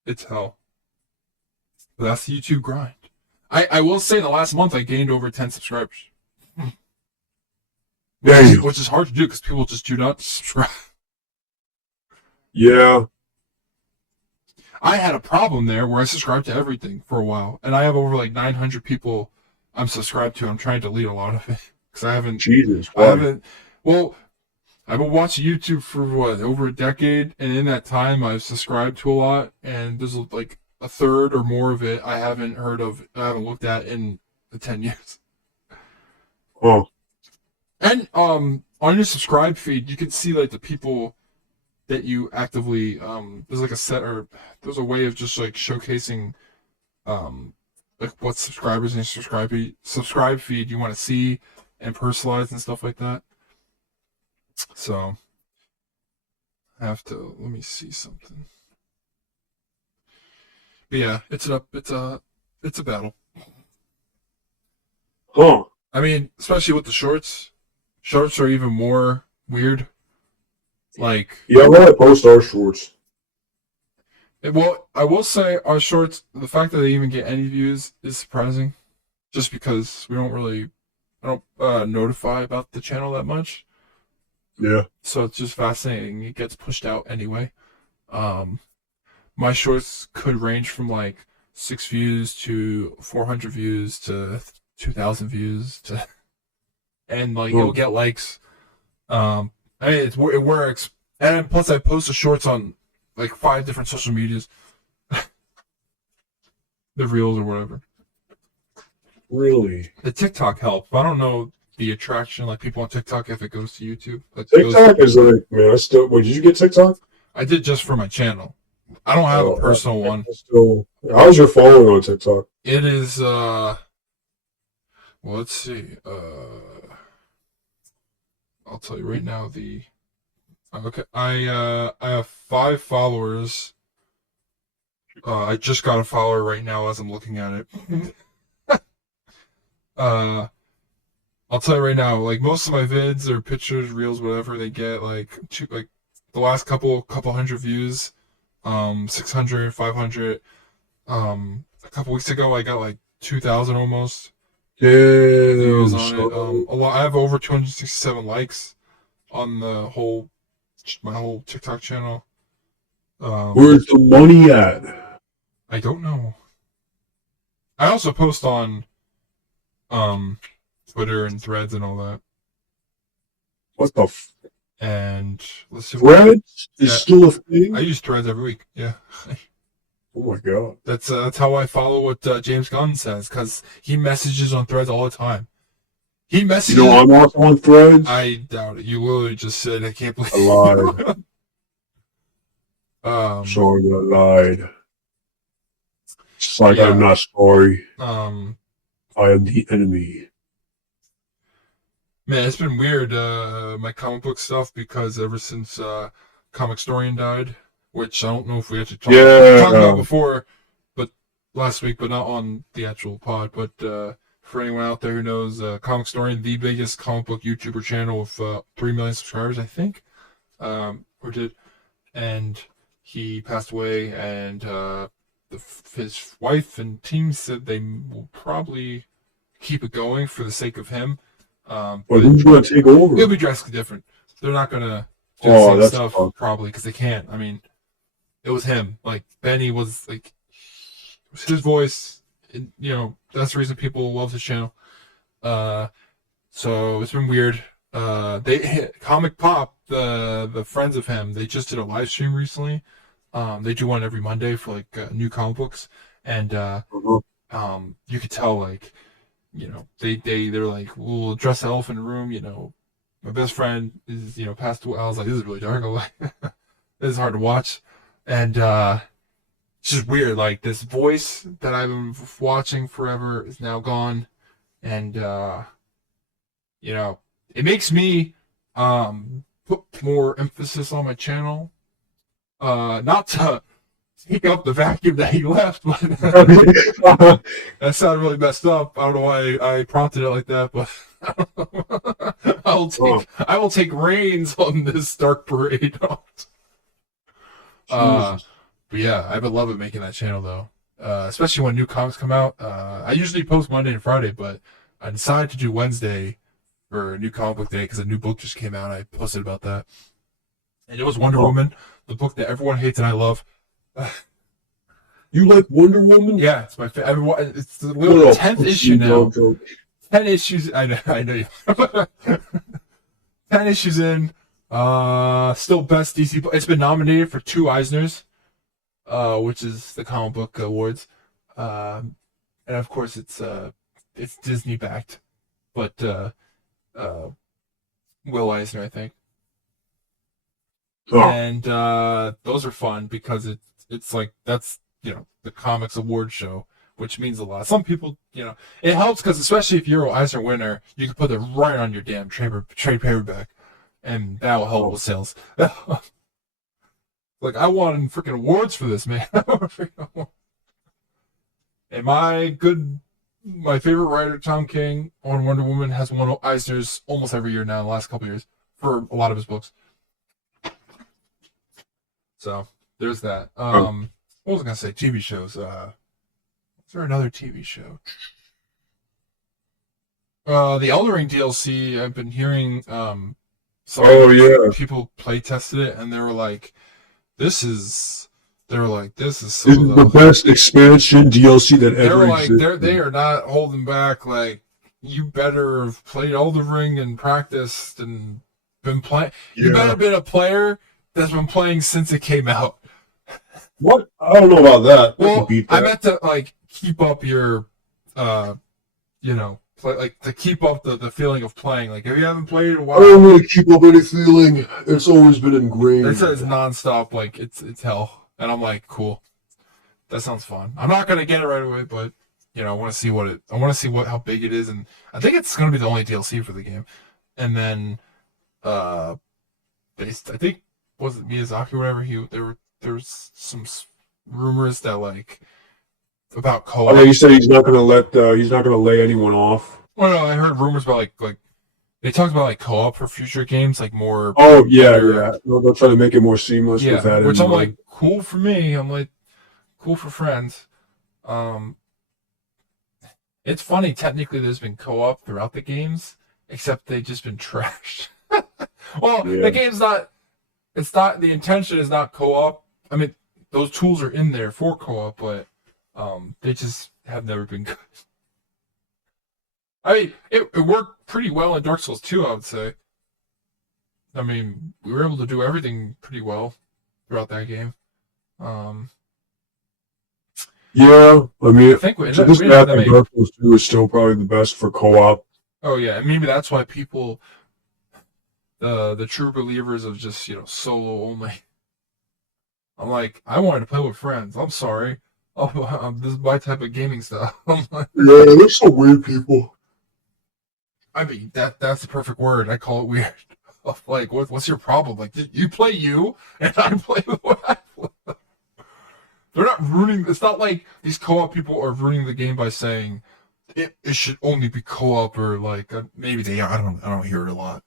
It's hell. But that's the YouTube grind. I will say in the last month I gained over 10 subscribers. Damn. Which is hard to do because people just do not subscribe. Yeah. I had a problem there where I subscribed to everything for a while, and I have over like 900 people I'm subscribed to. I'm trying to delete a lot of it because I haven't. Jesus. I haven't. Well, I've been watching YouTube for what, over a decade, and in that time I've subscribed to a lot, and there's like a third or more of it I haven't heard of. I haven't looked at in the 10 years. Oh. And on your subscribe feed, you can see like the people that you actively there's like a set, or there's a way of just like showcasing like what subscribers in your subscribe feed you want to see and personalize and stuff like that. So I have to, let me see something. But yeah, it's a battle. Huh. I mean, especially with the shorts. Shorts are even more weird. Like, Yeah, I'm gonna post our shorts. well, I will say our shorts, the fact that they even get any views is surprising. Just because I don't notify about the channel that much. Yeah. So it's just fascinating. It gets pushed out anyway. My shorts could range from like 6 views to 400 views to 2,000 views to, and like it'll get likes. I mean, it works. And plus, I post the shorts on like 5 different social medias, the reels or whatever. Really? The TikTok helps, but I don't know the attraction like people on TikTok if it goes to YouTube. Like, TikTok is like, man, I still. Wait, did you get TikTok? I did just for my channel. I don't have a personal one. Still, how's your following on TikTok? It is well, let's see. I'll tell you right now okay. I have 5 followers. I just got a follower right now as I'm looking at it. I'll tell you right now, like most of my vids or pictures, reels, whatever, they get like the last couple hundred views, 600, 500. A couple weeks ago I got like 2,000 almost views on it. A lot. I have over 267 likes on my whole TikTok channel. Where's the money at? I don't know. I also post on Twitter and Threads and all that. What the And let's see. Threads is still a thing? I use Threads every week. Yeah. Oh my god. That's how I follow what James Gunn says, because he messages on Threads all the time. He messages. You know I'm also on Threads? I doubt it. You literally just said, I can't believe I lied. Sorry that I lied. It's like, yeah. I'm not sorry. I am the enemy. Man, it's been weird, my comic book stuff, because ever since Comic Storian died, which I don't know if we actually talked about before, but last week, but not on the actual pod. But for anyone out there who knows, Comic Storian, the biggest comic book YouTuber channel with 3 million subscribers, I think, and he passed away, and his wife and team said they will probably keep it going for the sake of him. But who's going to take over? It'll be drastically different. They're not going to do the same stuff, probably, because they can't. I mean, it was him. Like, Benny was, like, it was his voice. And, you know, that's the reason people love his channel. So it's been weird. Comic Pop, the friends of him, they just did a live stream recently. They do one every Monday for, like, new comic books. And you could tell, like, you know, they're like, we'll address the elephant in the room. You know, my best friend is, you know, passed away. I was like, this is really dark. I'm like, this is hard to watch. And it's just weird. Like, this voice that I've been watching forever is now gone. And, you know, it makes me put more emphasis on my channel. Not to take up the vacuum that he left, but that sounded really messed up. I don't know why I prompted it like that, but I will take reins on this dark parade. Jesus. But yeah, I've been loving making that channel though. Especially when new comics come out. I usually post Monday and Friday, but I decided to do Wednesday for New Comic Book Day because a new book just came out. I posted about that, and it was Wonder Woman, the book that everyone hates and I love. You like Wonder Woman? Yeah, it's my favorite. It's the 10th issue now. 10 issues. I know you. 10 issues in. Still best DC book. It's been nominated for 2 Eisners, which is the comic book awards. And of course it's Disney backed, but Will Eisner, I think. And those are fun because it's like that's the comics award show, which means a lot. Some people, it helps because especially if you're an Eisner winner, you can put it right on your damn trade paperback, and that will help with sales. Like I won freaking awards for this, man. And my favorite writer, Tom King, on Wonder Woman, has won Eisner's almost every year now, the last couple years, for a lot of his books. So there's that. What was I gonna say? TV shows. Is there another TV show? The Elden Ring DLC. I've been hearing some people play tested it, and they were like, "This is." They were like, "This is some of the best expansion DLC that ever existed." They were like, they are not holding back. Like, you better have played Elden Ring and practiced and been playing. Yeah. You better have been a player that's been playing since it came out. What? I don't know about that. Well, I meant to like keep up your, to keep up the feeling of playing. Like, if you haven't played in a while, I don't really keep up any feeling. It's always been ingrained. It says nonstop. Like it's hell, and I'm like, cool. That sounds fun. I'm not gonna get it right away, but I want to see how big it is, and I think it's gonna be the only DLC for the game. And then, I think was it Miyazaki or whatever there was some rumors that like about co-op. Oh, he said he's not gonna lay anyone off. Well, no, I heard rumors about like they talked about like co-op for future games, like more. Oh yeah. They'll try to make it more seamless with that. Which I'm like, cool for me. I'm like, cool for friends. It's funny. Technically, there's been co-op throughout the games, except they've just been trashed. Well, the game's not. It's not. The intention is not co-op. I mean, those tools are in there for co-op, but they just have never been good. I mean, it worked pretty well in Dark Souls 2, I would say. I mean, we were able to do everything pretty well throughout that game. Yeah, I mean, I think this map in Dark Souls 2 is still probably the best for co-op. Oh yeah, and maybe that's why people, the true believers of just solo only. I'm like, I wanted to play with friends. I'm sorry. Oh, this is my type of gaming style. I'm like, yeah, they're so weird people. I mean, that's the perfect word. I call it weird. Like, what's your problem? Like, you play you, and I play what I play. They're not ruining. It's not like these co-op people are ruining the game by saying it should only be co-op, or like maybe they are. I don't hear it a lot.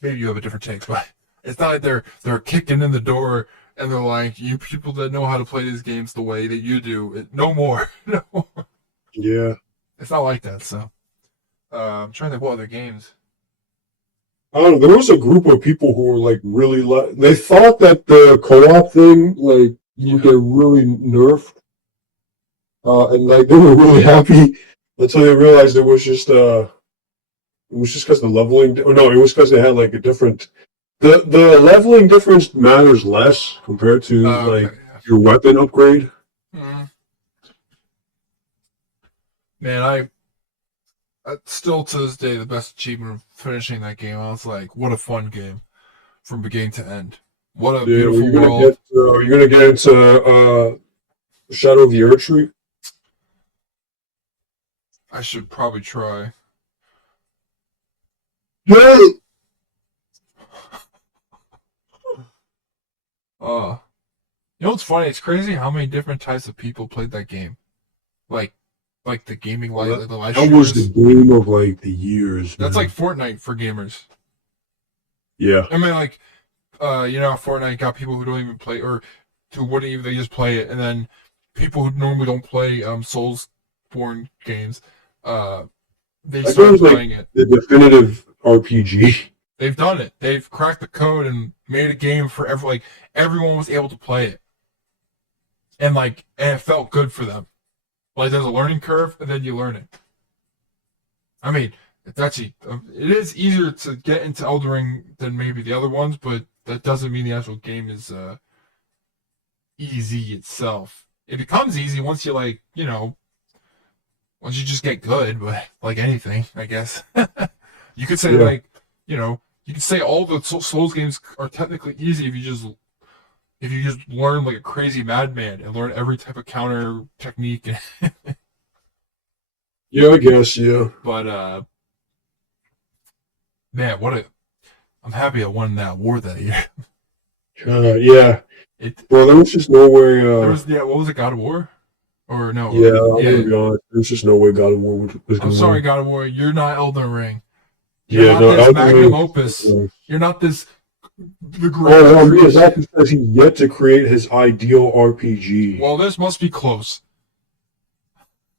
Maybe you have a different take, but it's not like they're kicking in the door and they're like, you people that know how to play these games the way that you do, no more. No more. Yeah. It's not like that. So I'm trying to think what other games. I don't know. There was a group of people who were like really they thought that the co-op thing would get really nerfed, and like they were really happy until they realized it was just because the leveling. No, it was because they had like a different. The leveling difference matters less compared to your weapon upgrade. Man, still to this day the best achievement of finishing that game. I was like, what a fun game from beginning to end. What a beautiful world. Are you gonna get into Shadow of the Erdtree? I should probably try. Yeah. Uh, you know what's funny? It's crazy how many different types of people played that game. Like, like the gaming Well, light, like the live that was the streamers. game of like the years, That's man. like Fortnite for gamers. Yeah. I mean, like, you know, how Fortnite got people who don't even play, or who wouldn't even, they just play it, and then people who normally don't play Soulsborne games, uh, they That game started was like playing it. the definitive RPG. They've done it. They've cracked the code and made a game for like everyone was able to play it, and it felt good for them. Like there's a learning curve, and then you learn it. I mean, it's actually it is easier to get into Elden Ring than maybe the other ones, but that doesn't mean the actual game is easy itself. It becomes easy once you like, you know, once you just get good, but like anything, I guess. You could say Yeah. like, you know, you could say all the Souls games are technically easy if you just learn like a crazy madman and learn every type of counter technique. Yeah, I guess, yeah. But man, I'm happy I won that war that year. Yeah. It Bro, there was just no way, there was what was it, God of War? Or no, yeah, I yeah. would have gone. There's just no way God of War was I'm going to sorry, win. God of War, you're not Elden Ring. You're Yeah, not no, this Elden magnum Ring. opus. You're not this the Oh, greatest well, yeah, creation. that's because he's yet to create his ideal RPG. Well, this must be close.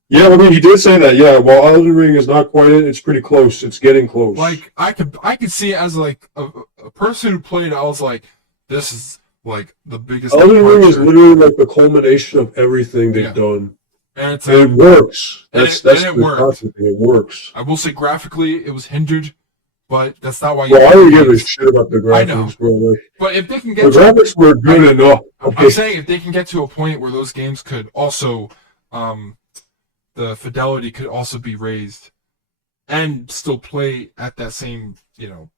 Yeah, I mean, he did say that. Yeah, while Elden Ring is not quite it, it's pretty close. It's getting close. Like I could see it as like a person who played it. I was like, this is like the biggest Elden Ring is departure. literally like the culmination of everything they've Yeah, done, and it's and it works. and That's it the worked. constant thing. It works. I will say graphically it was hindered, but that's not why you Well, I play don't the give a games. shit about the I know, graphics, bro. Like, but if they can the get to graphics were good enough. I'm saying if they can get to a point where those games could also, the fidelity could also be raised and still play at that same, you know,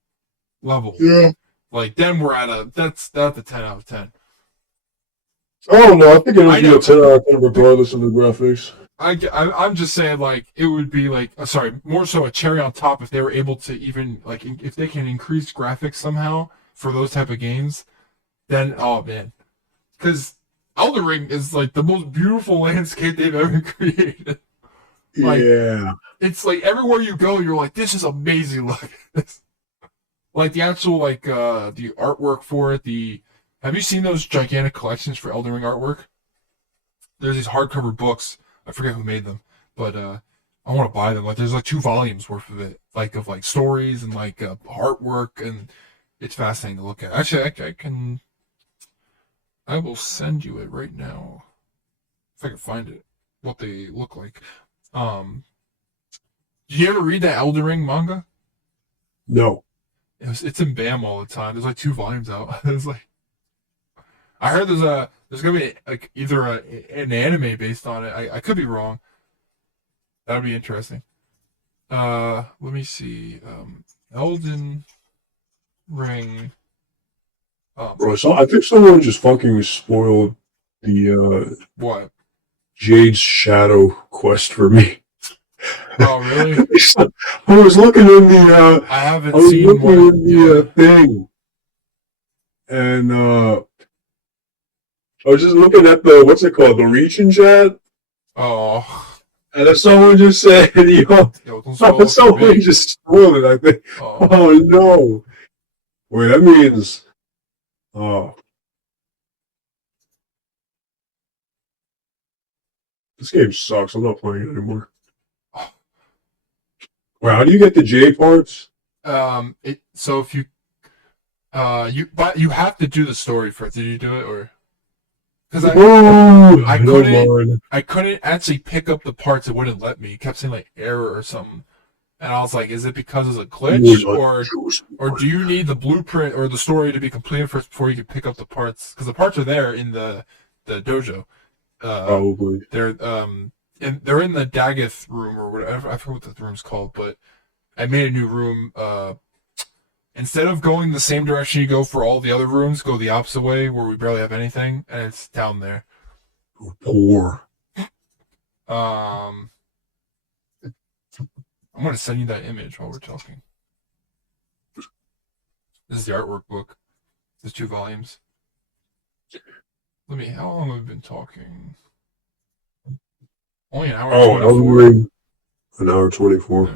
level. Yeah. Like then we're at that's a 10 out of 10. I don't know. I think it I would be know. a 10 out of 10 regardless of the graphics. I'm just saying like it would be like sorry, more so a cherry on top if they were able to even like if they can increase graphics somehow for those type of games, then oh man, because Elden Ring is like the most beautiful landscape they've ever created. Like Yeah. it's like everywhere you go, you're like, this is amazing. Look at this. Like the actual like the artwork for it. The have you seen those gigantic collections for Elden Ring artwork? There's these hardcover books. I forget who made them, but I want to buy them. Like there's like 2 volumes worth of it, like of like stories and like artwork, and it's fascinating to look at. Actually, I can. I will send you it right now if I can find it. What they look like. Um, did you ever read that Elden Ring manga? No. It's in BAM all the time. There's like 2 volumes out. It's like I heard there's gonna be like either an anime based on it. I could be wrong. That would be interesting. Let me see. Elden Ring. Bro, so I think someone just fucking spoiled the What? Jade's Shadow quest for me. Oh really? I was looking in the I haven't I was seen looking one. in the thing, and I was just looking at the what's it called, the region chat, Oh, and then someone just said, "Yo, yo, don't spoil it for someone me. just spoiled it." I think. Oh, Oh no! Wait, that means. Oh, this game sucks. I'm not playing it anymore. Wait, how do you get the J parts? so if but you have to do the story first. Did you do it or? Because Ooh, I no couldn't mind. I couldn't actually pick up the parts. It wouldn't let me. It kept saying like error or something. And I was like, is it because it's a glitch or do you need the blueprint or the story to be completed first before you can pick up the parts? Because the parts are there in the dojo. Probably. They're in the Daggeth room or whatever. I forget what the room's called, but I made a new room. Instead of going the same direction you go for all the other rooms, go the opposite way where we barely have anything, and it's down there. Poor. Um, I'm gonna send you that image while we're talking. This is the artwork book. There's 2 volumes. How long have we been talking? Only an hour and Oh, 24. Elden Ring, an hour 24. Yeah.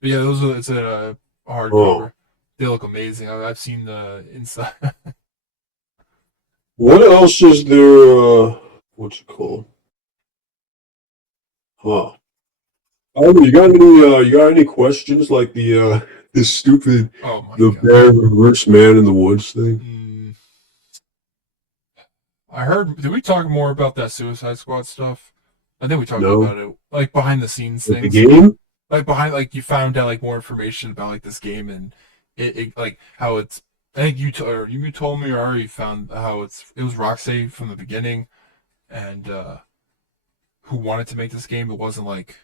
But yeah, it's a Oh, hardcover. They look amazing. I've seen the inside. what else is there? What's it called? Huh. Oh, you got any questions like the this stupid Oh my the god. bear versus man in the woods thing? Mm, I heard. Did we talk more about that Suicide Squad stuff? I think we talked No, about it, like behind the scenes like the things. game? Like behind, like you found out like more information about like this game and it like how it's. I think or you told me or I already found how it was Rocksteady from the beginning and who wanted to make this game. It wasn't like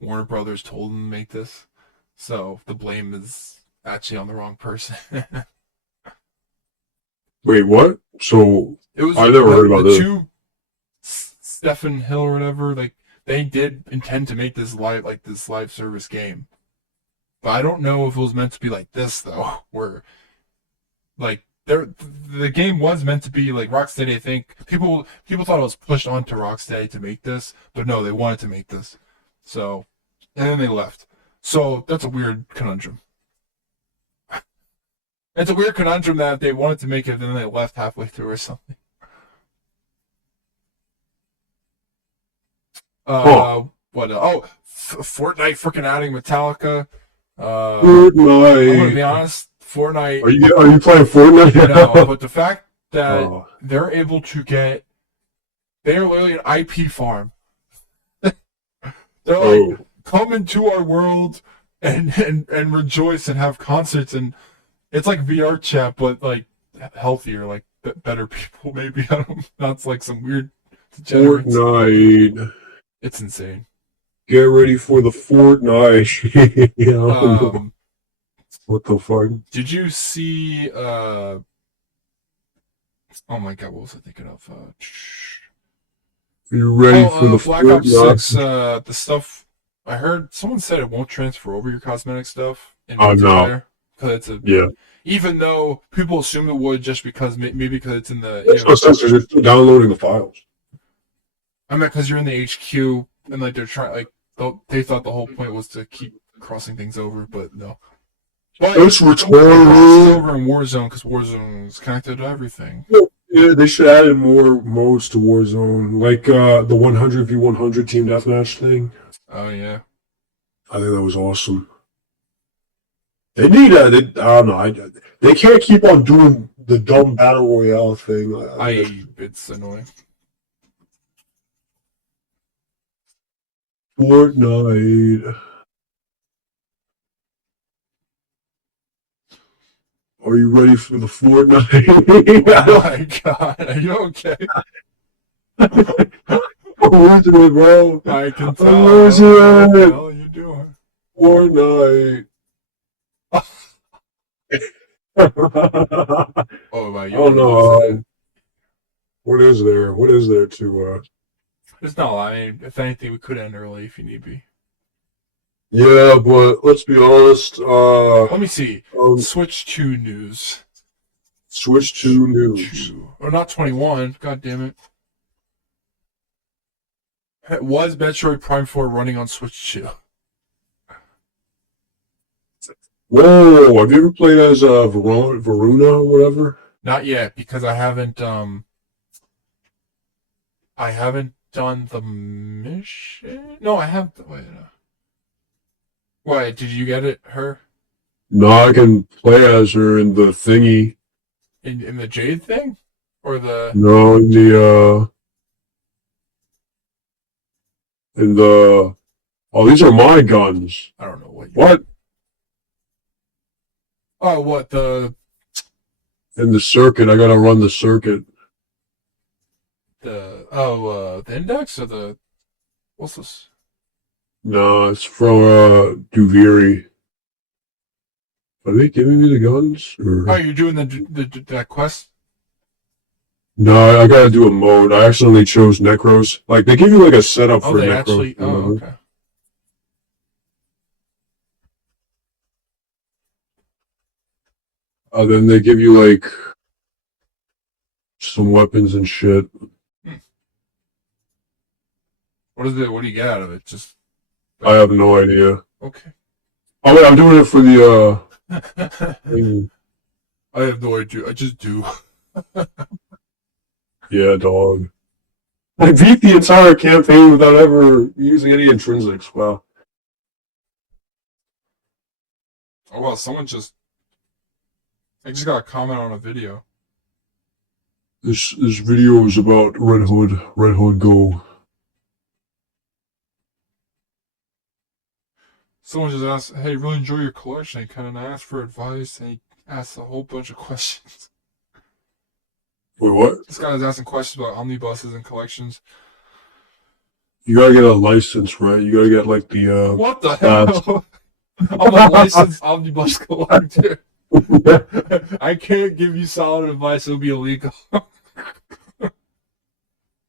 Warner Brothers told them to make this, so the blame is actually on the wrong person. Wait, what? So It was I never heard the about this. two Stephen Hill or whatever. Like they did intend to make this live service game, but I don't know if it was meant to be like this though, where like the game was meant to be like Rocksteady. I think people thought it was pushed onto Rocksteady to make this, but no, they wanted to make this. So and then they left. So that's a weird conundrum. It's a weird conundrum that they wanted to make it and then they left halfway through or something. Huh. What? Fortnite freaking adding Metallica. I'm gonna be Fortnite. honest. Fortnite, Are you playing Fortnite no, now? but the fact that Oh, they're able to get, they're literally an IP farm. They're like, oh. come into our world and rejoice and have concerts and it's like VR chat, but like healthier, like better people. Maybe I don't. Not like some weird degenerates. Fortnite. It's insane. Get ready for the Fortnite. I don't know. Um, What the fuck? did you see? Oh my god, what was I thinking of? Are you ready for the Black Ops Fortnite? 6. The stuff I heard someone said it won't transfer over your cosmetic stuff in Oh no. multiplayer because it's a. Yeah. Even though people assume it would, just because maybe because it's in the Makes no sense. They're just downloading the files. I meant because you're in the HQ and like they're trying like they thought the whole point was to keep crossing things over, but no. But It's it crosses retarded. over in Warzone because Warzone is connected to everything. Yeah, they should add in more modes to Warzone, like the 100v100 team deathmatch thing. Oh yeah, I think that was awesome. They need a. I don't know. They can't keep on doing the dumb battle royale thing. it's annoying. Fortnite. Are you ready for the Oh Fortnite? my god, are you okay? I'm losing it, bro. I can I'm tell. losing What the it. hell are you doing? Fortnite. I Oh wow, you don't are losing it. know. What is there? What is there to? There's not a lot. I mean, if anything, we could end early if you need be. Yeah, but let's be honest. Let me see. Um, Switch to news. switch to news. Or not 21. God damn it. Was Metroid Prime 4 running on Switch 2? Whoa! Have you ever played as Varuna or whatever? Not yet, because I haven't done the mission. No, I have. Wait. Why? Did you get it? Her No, I can play as her in the thingy. in the Jade thing, or the? No, in the. Oh, these are my guns. I don't know what you. What? Oh, what the In the circuit, I gotta run the circuit. the index or the what's this? No, it's from Duviri. Are they giving me the guns? Oh, Or... you're doing that quest. No, I gotta do a mode. I accidentally chose Necros. Like, they give you like a setup Oh, for they Necros actually. or Oh, whatever. okay. Then they give you like some weapons and shit. What is it? What do you get out of it? Just I have no idea. okay. Oh wait, I'm doing it for the I have no idea. I just do. yeah, dog. I beat the entire campaign without ever using any intrinsics. Wow. Oh well, I just got a comment on a video. This video is about Red Hood. Red Hood Go. Someone just asked, "Hey, really enjoy your collection." He kind of asked for advice, and he asked a whole bunch of questions. Wait, what? This guy was asking questions about omnibuses and collections. You gotta get a license, right? You gotta get like the What the hell? I'm a licensed omnibus collector. I can't give you solid advice. It'll be illegal.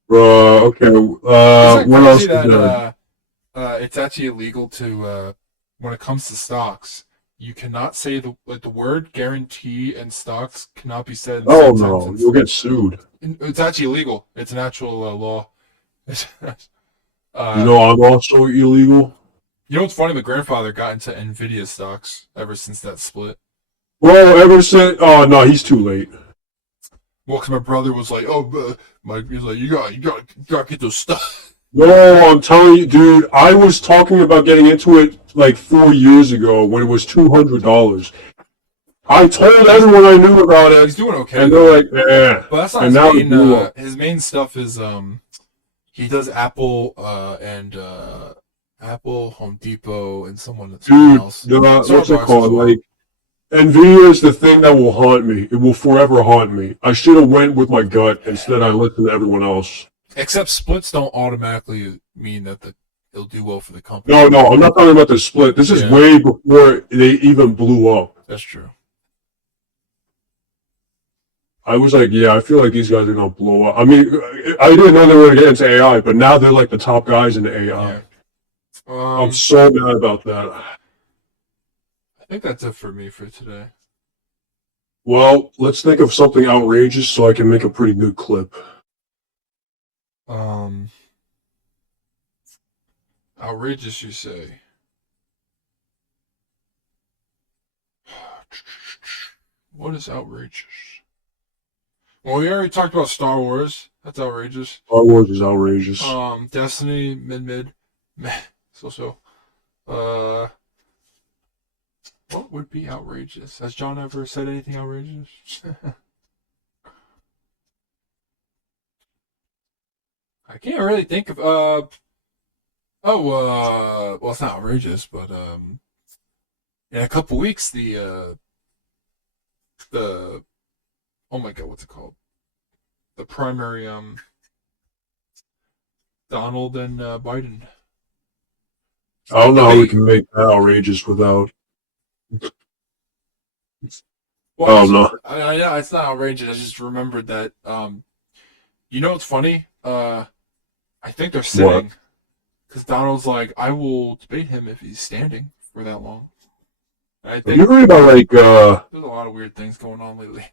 Okay. What else is there? It's actually illegal to when it comes to stocks. You cannot say the word guarantee and stocks cannot be said in the Oh same no, sentence. you'll get sued. It's actually illegal. It's an actual law. You know I'm also illegal. You know what's funny? My grandfather got into Nvidia stocks ever since that split. Well, ever since, oh no, he's too late. Well, because my brother was like, "Oh, he's like, you got get those stuff." No, I'm telling you, dude. I was talking about getting into it like 4 years ago when it was $200. I told everyone I knew about it. He's doing okay, and they're like, "Eh." but that's not And now it blew up. his main stuff is he does Apple and Apple, Home Depot, and someone Dude, else. what's it called? Like, Nvidia is the thing that will haunt me. It will forever haunt me. I should have went with my gut. Instead, I listened to everyone else. Except splits don't automatically mean that it'll do well for the company. No, I'm not talking about the split. This is way before they even blew up. That's true. I was like, yeah, I feel like these guys are gonna blow up. I mean, I didn't know they were gonna get into AI, but now they're like the top guys in AI. Yeah. I'm so mad about that. I think that's it for me for today. Well, let's think of something outrageous so I can make a pretty good clip. Outrageous, you say? What is outrageous? Well, we already talked about Star Wars. That's outrageous. Star Wars is outrageous. Destiny, mid, so. What would be outrageous? Has John ever said anything outrageous? I can't really think of well, it's not outrageous, but in a couple weeks the oh my god, what's it called? The primary Donald and Biden. I don't know how we can make that outrageous without. Well, oh no! Yeah, it's not outrageous. I just remembered that. You know what's funny? I think they're sitting because Donald's like, I will debate him if he's standing for that long. And I think you heard about like there's a lot of weird things going on lately.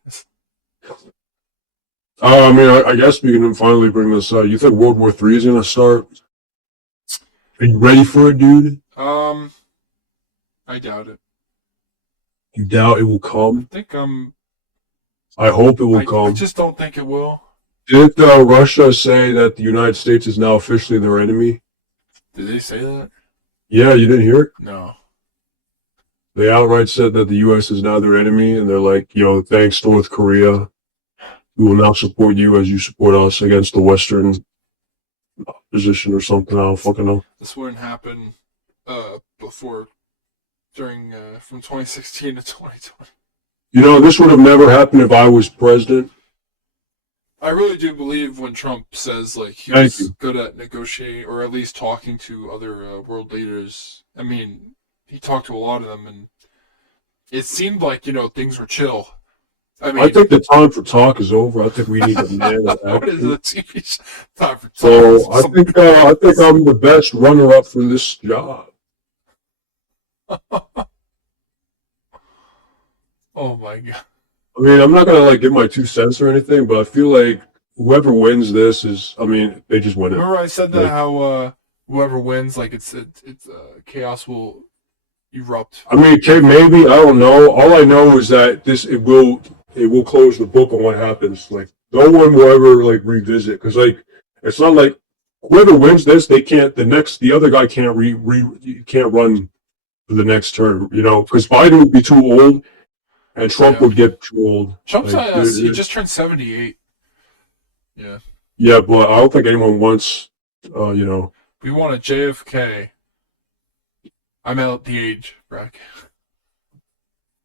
I mean, I guess we can finally bring this up. You think World War III is gonna start? Are you ready for it, dude? I doubt it. You doubt it will come? I think I hope it will come. I just don't think it will. Did Russia say that the United States is now officially their enemy? Did they say that? Yeah, you didn't hear it? No. They outright said that the U.S. is now their enemy, and they're like, yo, thanks, North Korea. We will now support you as you support us against the Western opposition or something. I don't fucking know. This wouldn't happen during from 2016 to 2020. You know, this would have never happened if I was president. I really do believe when Trump says like he was good at negotiating or at least talking to other world leaders. I mean, he talked to a lot of them, and it seemed like things were chill. I think the time for talk is over. I think we need a man of action. What is the TV show? Time for talk? So I think I'm the best runner-up for this job. Oh my god! I mean, I'm not gonna like give my 2 cents or anything, but I feel like whoever wins this is, I mean, they just win it. Remember I said that Like, how whoever wins, like it's chaos will erupt. I mean, maybe I don't know. All I know is that it will close the book on what happens. Like, no one will ever like revisit because like it's not like whoever wins this, they can't. The other guy can't can't run for the next term. You know, because Biden would be too old and Trump Yeah, would get too old. Trump's Like, he just turned 78. Yeah, yeah, but I don't think anyone wants. You know, we want a JFK. I'm out the age bracket.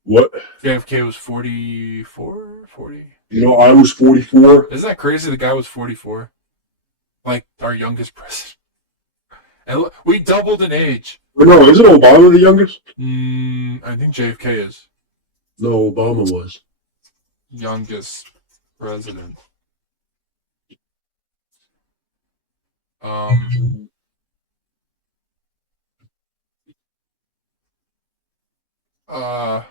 what? JFK was 44, 40. You know, I was 44. Isn't that crazy? The guy was 44. Like our youngest president. And look, we doubled in age. Or no, isn't Obama the youngest? I think JFK is No, Obama was. youngest president. Um, uh,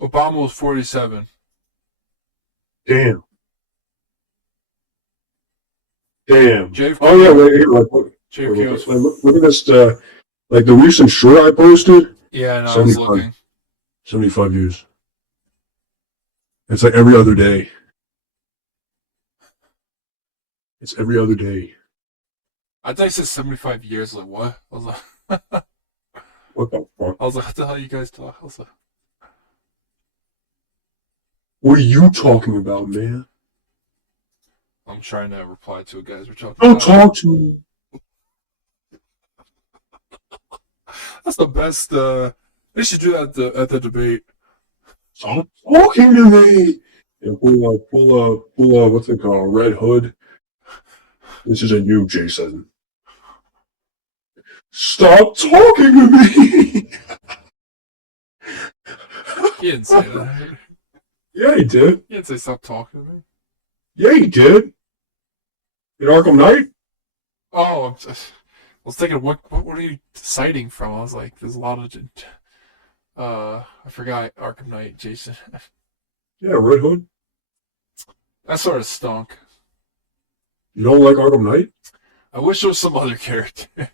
Obama was 47. Damn. Damn. JFK, Oh yeah, wait, here, JFK was. look at this. Like the recent shirt I posted. Yeah, no, I was looking. 75 views. It's like every other day. It's every other day. I thought you said 75 years. Like what? I was like, What the fuck? what the hell you guys talk? I was like, What are you talking about, man? I'm trying to reply to it, guys. We're talking. Don't about talk to me. That's the best. They should do that at the debate. Stop talking to me. Yeah, pull up, what's it called? Red Hood. This is a new Jason. Stop talking to me. He didn't say that. Yeah, he did. He didn't say stop talking to me. Yeah, he did. In Arkham Knight? Oh, I was thinking, what are you citing from? I was like, there's a lot of, I forgot Arkham Knight, Jason. Yeah, Red Hood. That sort of stunk. You don't like Arkham Knight? I wish there was some other character.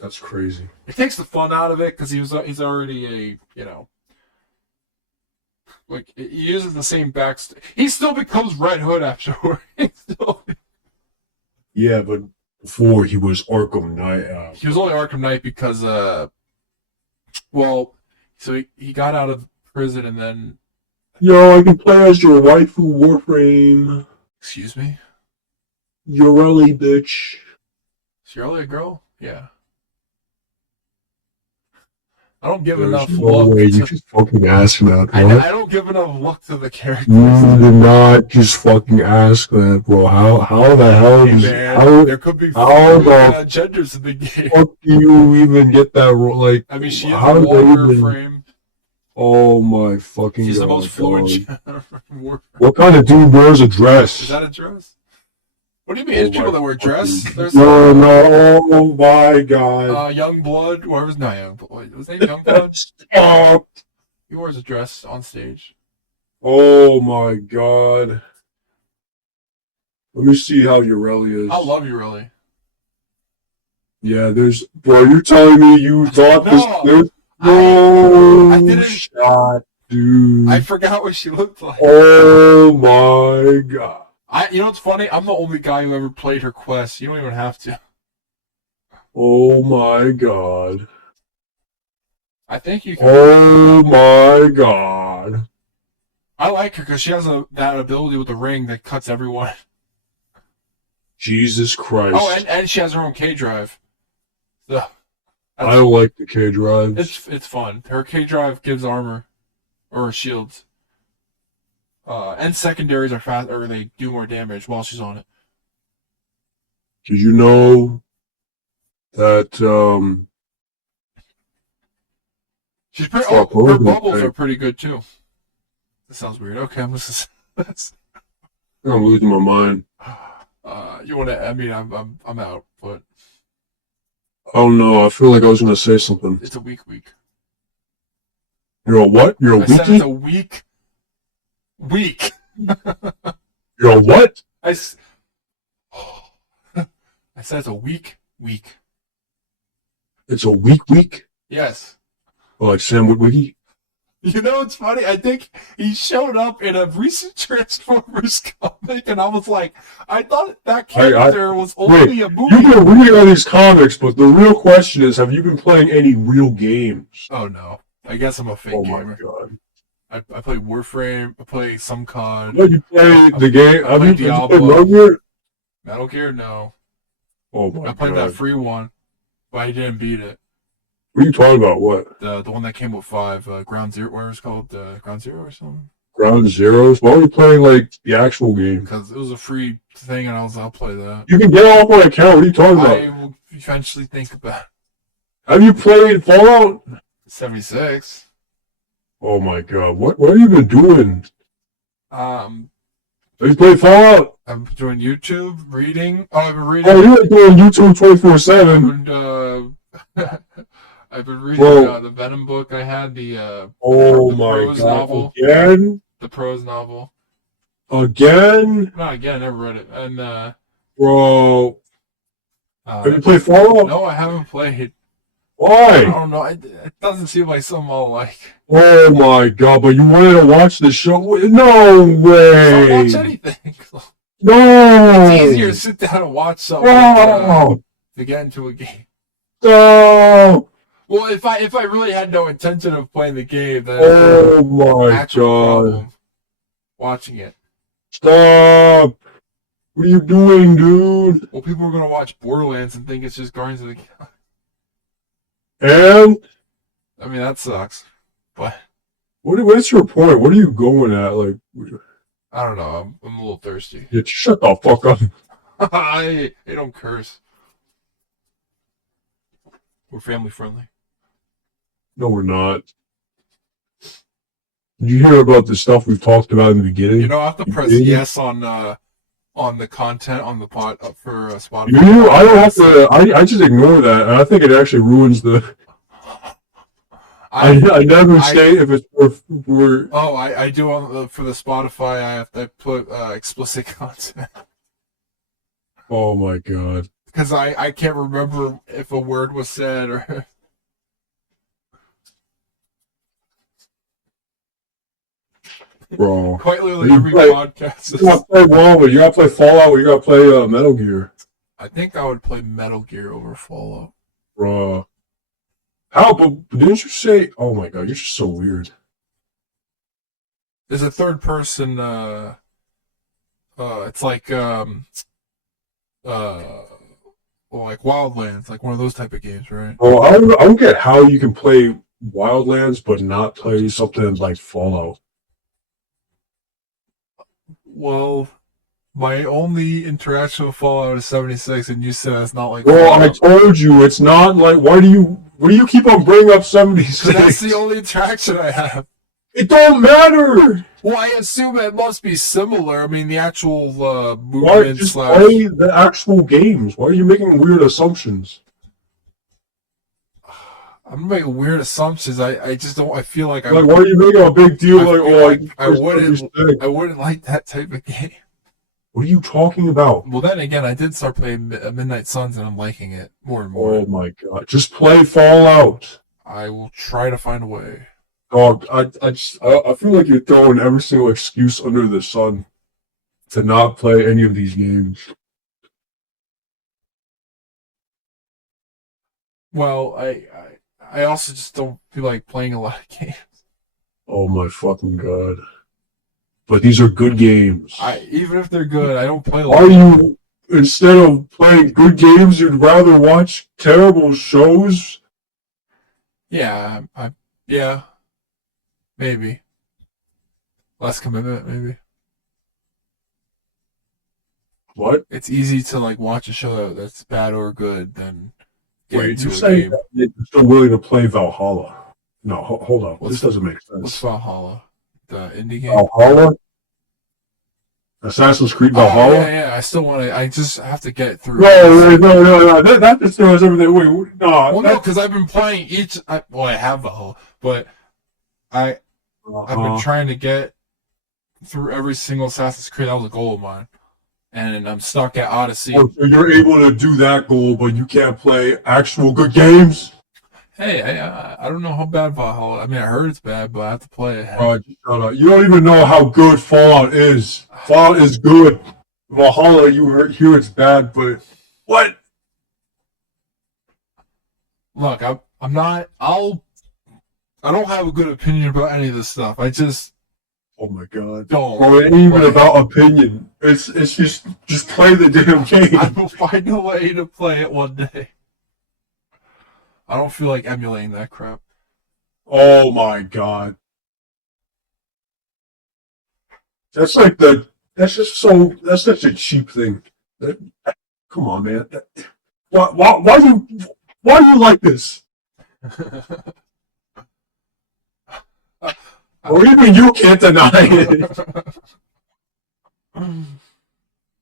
That's crazy. It takes the fun out of it because he's already like he uses the same backstory. He still becomes Red Hood afterward. Yeah, but before he was Arkham Knight. He was only Arkham Knight because well, so he got out of prison and then. Yo, I can play as your waifu Warframe. Excuse me? Yorelli, bitch. Is Yorelli a girl? Yeah. I don't give There's enough no look. way you just fucking ask that, I bro. don't give enough look to the characters. You did not just fucking ask that, bro. How the hell Hey, does man, there could be genders in the game. fuck do you even get that role? Like, I mean, she is how a do they warrior even- frame. Oh my fucking She's god! the most fluid dog. warrior. What kind of dude wears a dress? Is that a dress? What do you mean? Oh There's people my that wear dress. fucking- There's No, oh my god! Young Blood, whoever's not Young Blood. Was his name Young Blood? Stop! He wears a dress on stage. Oh my god! Let me see how Yorelli is. I love you, really. Yeah, there's. Bro, you telling me you thought this? No, There's no I didn't- shot, dude. I forgot what she looked like. Oh my god. You know what's funny? I'm the only guy who ever played her quest. You don't even have to. Oh my god. I think you can. Oh my god. I like her because she has that ability with the ring that cuts everyone. Jesus Christ. Oh, and she has her own K drive. So, I don't like the K drives. it's fun. Her K drive gives armor or shields. And secondaries are fast, or they do more damage while she's on it. Did you know that She's pretty. Fuck, Oh, what her was I bubbles saying? are pretty good too. That sounds weird. Okay, I'm just. I'm losing my mind. You want to? I mean, I'm out, but I don't know. I feel like I was gonna say something. it's a weak week. You're a what? You're a I said it's wiki? a week. You're a what? I said it's a week. It's a week? Yes. Or like Sam Witwicky? You know, it's funny. I think he showed up in a recent Transformers comic, and I was like, I thought that character was only a movie. You've been reading all these comics, but the real question is, have you been playing any real games? Oh no. I guess I'm a fake gamer. Oh my god. I play Warframe. I play some COD. What, you play the game? I play Diablo. Metal Gear? Metal Gear? No. Oh my god. I played that free one, but I didn't beat it. What are you talking about? What? The one that came with 5, Ground Zero, what was it called? Ground Zero or something? Ground Zeroes? Why were you playing like the actual game? Because it was a free thing, and I'll play that. You can get off my account. What are you talking about? I will eventually think about Have you played Fallout? 76. Oh my god. What have you been doing? Have you played Fallout? I'm doing YouTube, reading. Oh, I've been reading. Oh, you're doing YouTube 24/7. I've been reading the Venom book. I had the oh the my prose god. novel. Again? The prose novel. Again? Not again. I never read it. And bro, have you played Fallout? No, I haven't played. I Why? don't know. It doesn't seem like something I'll like. Oh my god! But you wanted to watch the show? No way! Don't watch anything. No. It's easier to sit down and watch something to get into a game. No. Well, if I really had no intention of playing the game, then Oh my actual god! problem watching it. Stop! What are you doing, dude? Well, people are gonna watch Borderlands and think it's just Guardians of the Galaxy. And I mean, that sucks. But what's your point? What are you going at? Like, I don't know. I'm a little thirsty. yeah, shut the fuck up. I don't curse. We're family friendly. No, we're not. Did you hear about the stuff we've talked about in the beginning? You know, I have to press yes on the content on the pod for Spotify. You? I don't have to. I just ignore that, and I think it actually ruins the. I never say if it's for. Oh, I do for the Spotify. I have to put explicit content. Oh my god! Because I can't remember if a word was said or. Bro, quite literally every podcast. You gotta play WoW, you gotta play Fallout, you gotta play Metal Gear. I think I would play Metal Gear over Fallout. Bro, how? But didn't you say? Oh my god, you're just so weird. There's a third person. It's like like Wildlands, like one of those type of games, right? Oh, I don't get how you can play Wildlands but not play something like Fallout. Well, my only interaction with Fallout is 76, and you said it's not like. Well, Fallout. I told you it's not like. Why do you keep on bringing up 76? That's the only interaction I have. It don't matter. Well, I assume it must be similar. I mean, the actual Why movement just slash. play the actual games? Why are you making weird assumptions? I'm making weird assumptions. I just don't. I feel like Like, why are you making a big deal? I wouldn't like that type of game. What are you talking about? Well, then again, I did start playing Midnight Suns, and I'm liking it more and more. Oh my god! Just play Fallout. I will try to find a way. Dog, I feel like you're throwing every single excuse under the sun to not play any of these games. Well, I also just don't feel like playing a lot of games. Oh my fucking god! But these are good games. Even if they're good, I don't play a lot. Are you, instead of playing good games, you'd rather watch terrible shows? Yeah, yeah, maybe. Less commitment, maybe. What? It's easy to like watch a show that's bad or good than get into you a say game. You're still willing to play Valhalla? No, hold on. This doesn't make sense. What's Valhalla? The indie game? Valhalla? Assassin's Creed Valhalla? Yeah. I still want to. I just have to get through. No. That just throws everything. Wait, no. Well, no, because I've been playing each. I have Valhalla, but I've been Uh-huh. trying to get through every single Assassin's Creed. That was a goal of mine, and I'm stuck at Odyssey. Oh, so you're able to do that goal, but you can't play actual good games? Hey, I don't know how bad Valhalla. I mean, I heard it's bad, but I have to play it. Just shut up. You don't even know how good Fallout is. Fallout is good. Valhalla, hear it's bad, but what? Look, I'm not. I don't have a good opinion about any of this stuff. I just Oh my god. don't. Bro, it ain't even about opinion. It's just play the damn I game. will find a way to play it one day. I don't feel like emulating that crap. Oh my god. That's like the that's such a cheap thing. That, come on, man. Why do you like this? Or even you can't deny it.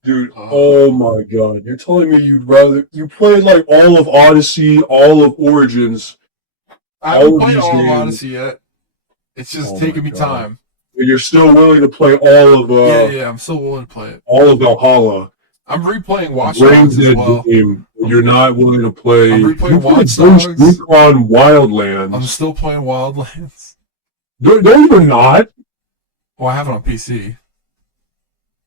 Dude, oh my god. You're telling me you played like all of Odyssey, all of Origins, I haven't all of played these all of games. Odyssey yet. It's just Oh my taking me god. time. But you're still willing to play Yeah, I'm still willing to play it. all of Valhalla. I'm replaying A Watch brain Dogs as dead well. game. I'm, You're not willing to play. I'm You replaying played Watch Ghost Dogs. Recon I'm Wildlands. still playing Wildlands. No, you're not. Well, I have it on PC.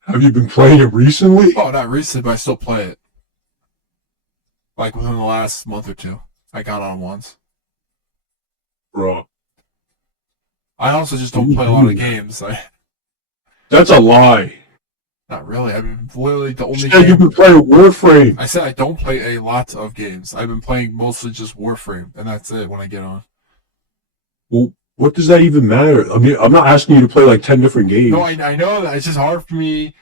Have you been playing it recently? Oh, not recently, but I still play it. Like within the last month or two. I got on once. Bro. I also just don't play a lot of games. That's a lie. Not really. I mean, literally the only You said you've game. been playing Warframe. I said I don't play a lot of games. I've been playing mostly just Warframe, and that's it when I get on. Well, what does that even matter? I mean, I'm not asking you to play like 10 different games. No, I know that it's just hard for me.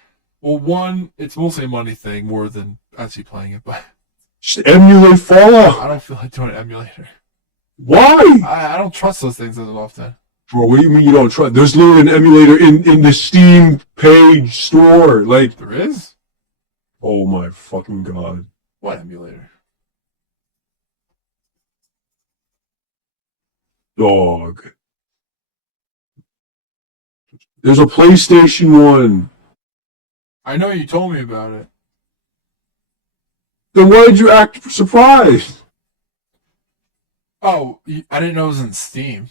Well, one, it's mostly a money thing more than actually playing it, but Just emulate Fallout. I don't feel like doing an emulator. Why? I don't trust those things as often. Bro, what do you mean you don't try? There's literally an emulator in the Steam page store. Like, There is? oh my fucking god. What emulator? Dog. There's a PlayStation 1. I know you told me about it. Then why did you act surprised? Oh, I didn't know it was in Steam.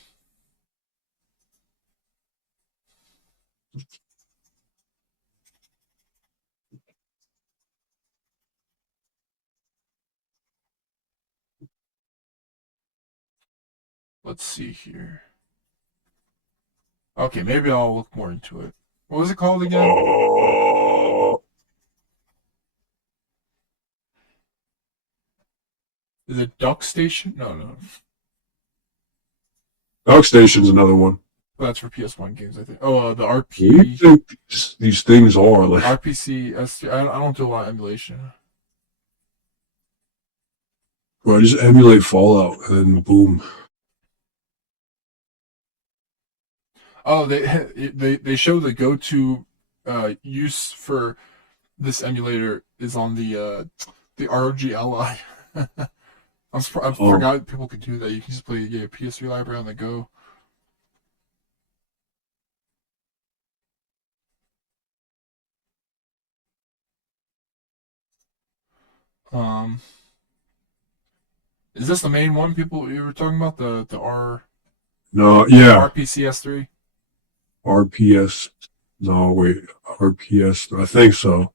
Let's see here. Okay, maybe I'll look more into it. What was it called again? Oh. Is it Duck Station? No. Dog Station's another one. That's for PS1 games, I think. Oh, the What do you RP, think these things are? Like, RPC S3. I don't do a lot of emulation. bro, I just emulate Fallout and then boom. Oh, they show the go-to use for this emulator is on the ROG Ally. I forgot people could do that. You can just play PS3 library on the go. Um, is this the main one people you were talking about? The No, yeah. RPCS3? RPS. No, wait. RPS. I think so.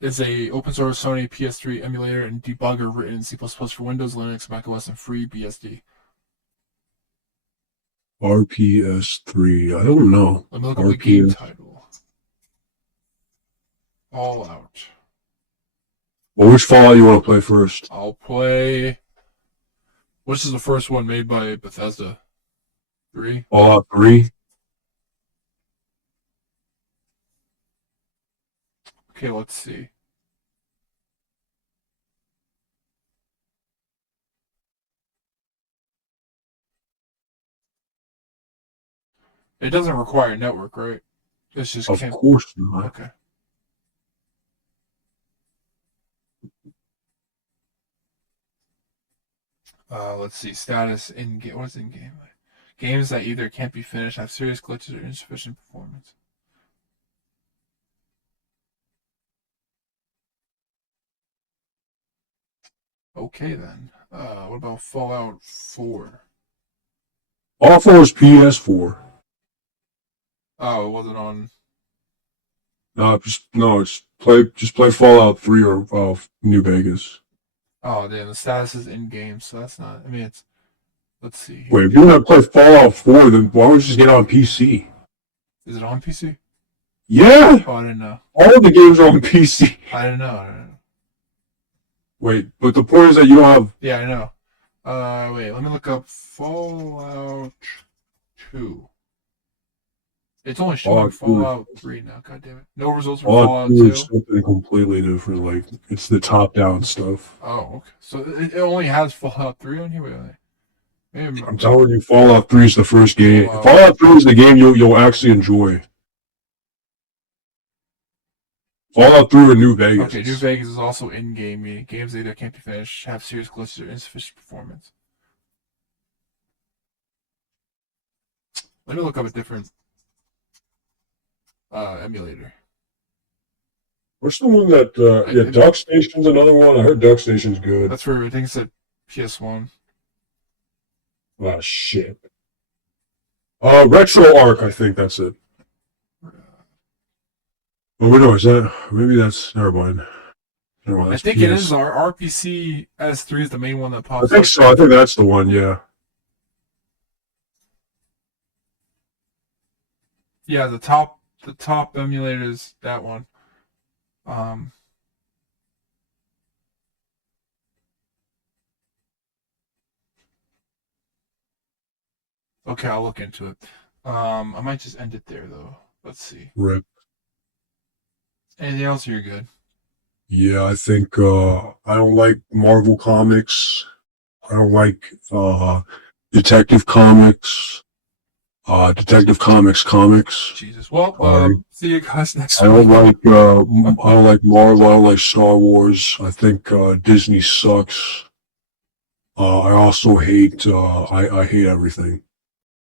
It's a open source Sony PS3 emulator and debugger written in C++ for Windows, Linux, macOS, and FreeBSD. RPS3. I don't know. Let me look up the game title. All Out. Well, which Fallout you want to play first? I'll play. Which is the first one made by Bethesda? 3? Fallout 3? Okay, let's see. It doesn't require network, right? It's just Of course not. Okay. Let's see. Status in game. What's in game? Games that either can't be finished, have serious glitches, or insufficient performance. Okay then. What about Fallout 4? All 4 is PS4. Oh, it wasn't on. Just play Fallout 3 or New Vegas. Oh, damn, the status is in game, so that's not. I mean, it's. Let's see. Wait, if you want to play Fallout 4, then why don't you just get it on PC? Is it on PC? Yeah! Oh, I didn't know. All of the games are on PC. I didn't know. Wait, but the point is that you don't have... Yeah, I know. Wait, let me look up Fallout 2. It's only showing Fallout 3 now, god damn it. No results for Fallout 2. It's something completely different, like, it's the top-down stuff. Oh, okay. So it only has Fallout 3 on here? Wait. Maybe I'm telling you, Fallout 3 is the first game. Fallout 3 is the game you'll actually enjoy. Fallout 3 or New Vegas. Okay, New Vegas is also in-game, meaning games that either can't be finished, have serious glitches, or insufficient performance. Let me look up a different emulator. What's the one that, Duck Station's another one? I heard Duck Station's good. That's for, I think it's a PS1. Ah, shit. RetroArch, I think that's it. Oh, wait, no, is that... Maybe that's... Never mind. I think it is. Our RPC S3 is the main one that pops up. I think so. I think that's the one, yeah. Yeah, the top emulator is that one. Okay, I'll look into it. I might just end it there though. Let's see. Rip. Anything else? Or you're good. Yeah, I think I don't like Marvel comics. I don't like Detective Comics. Detective Comics. Jesus. Well, see you guys next I don't week. I don't like Marvel. I don't like Star Wars. I think Disney sucks. I also hate I hate everything.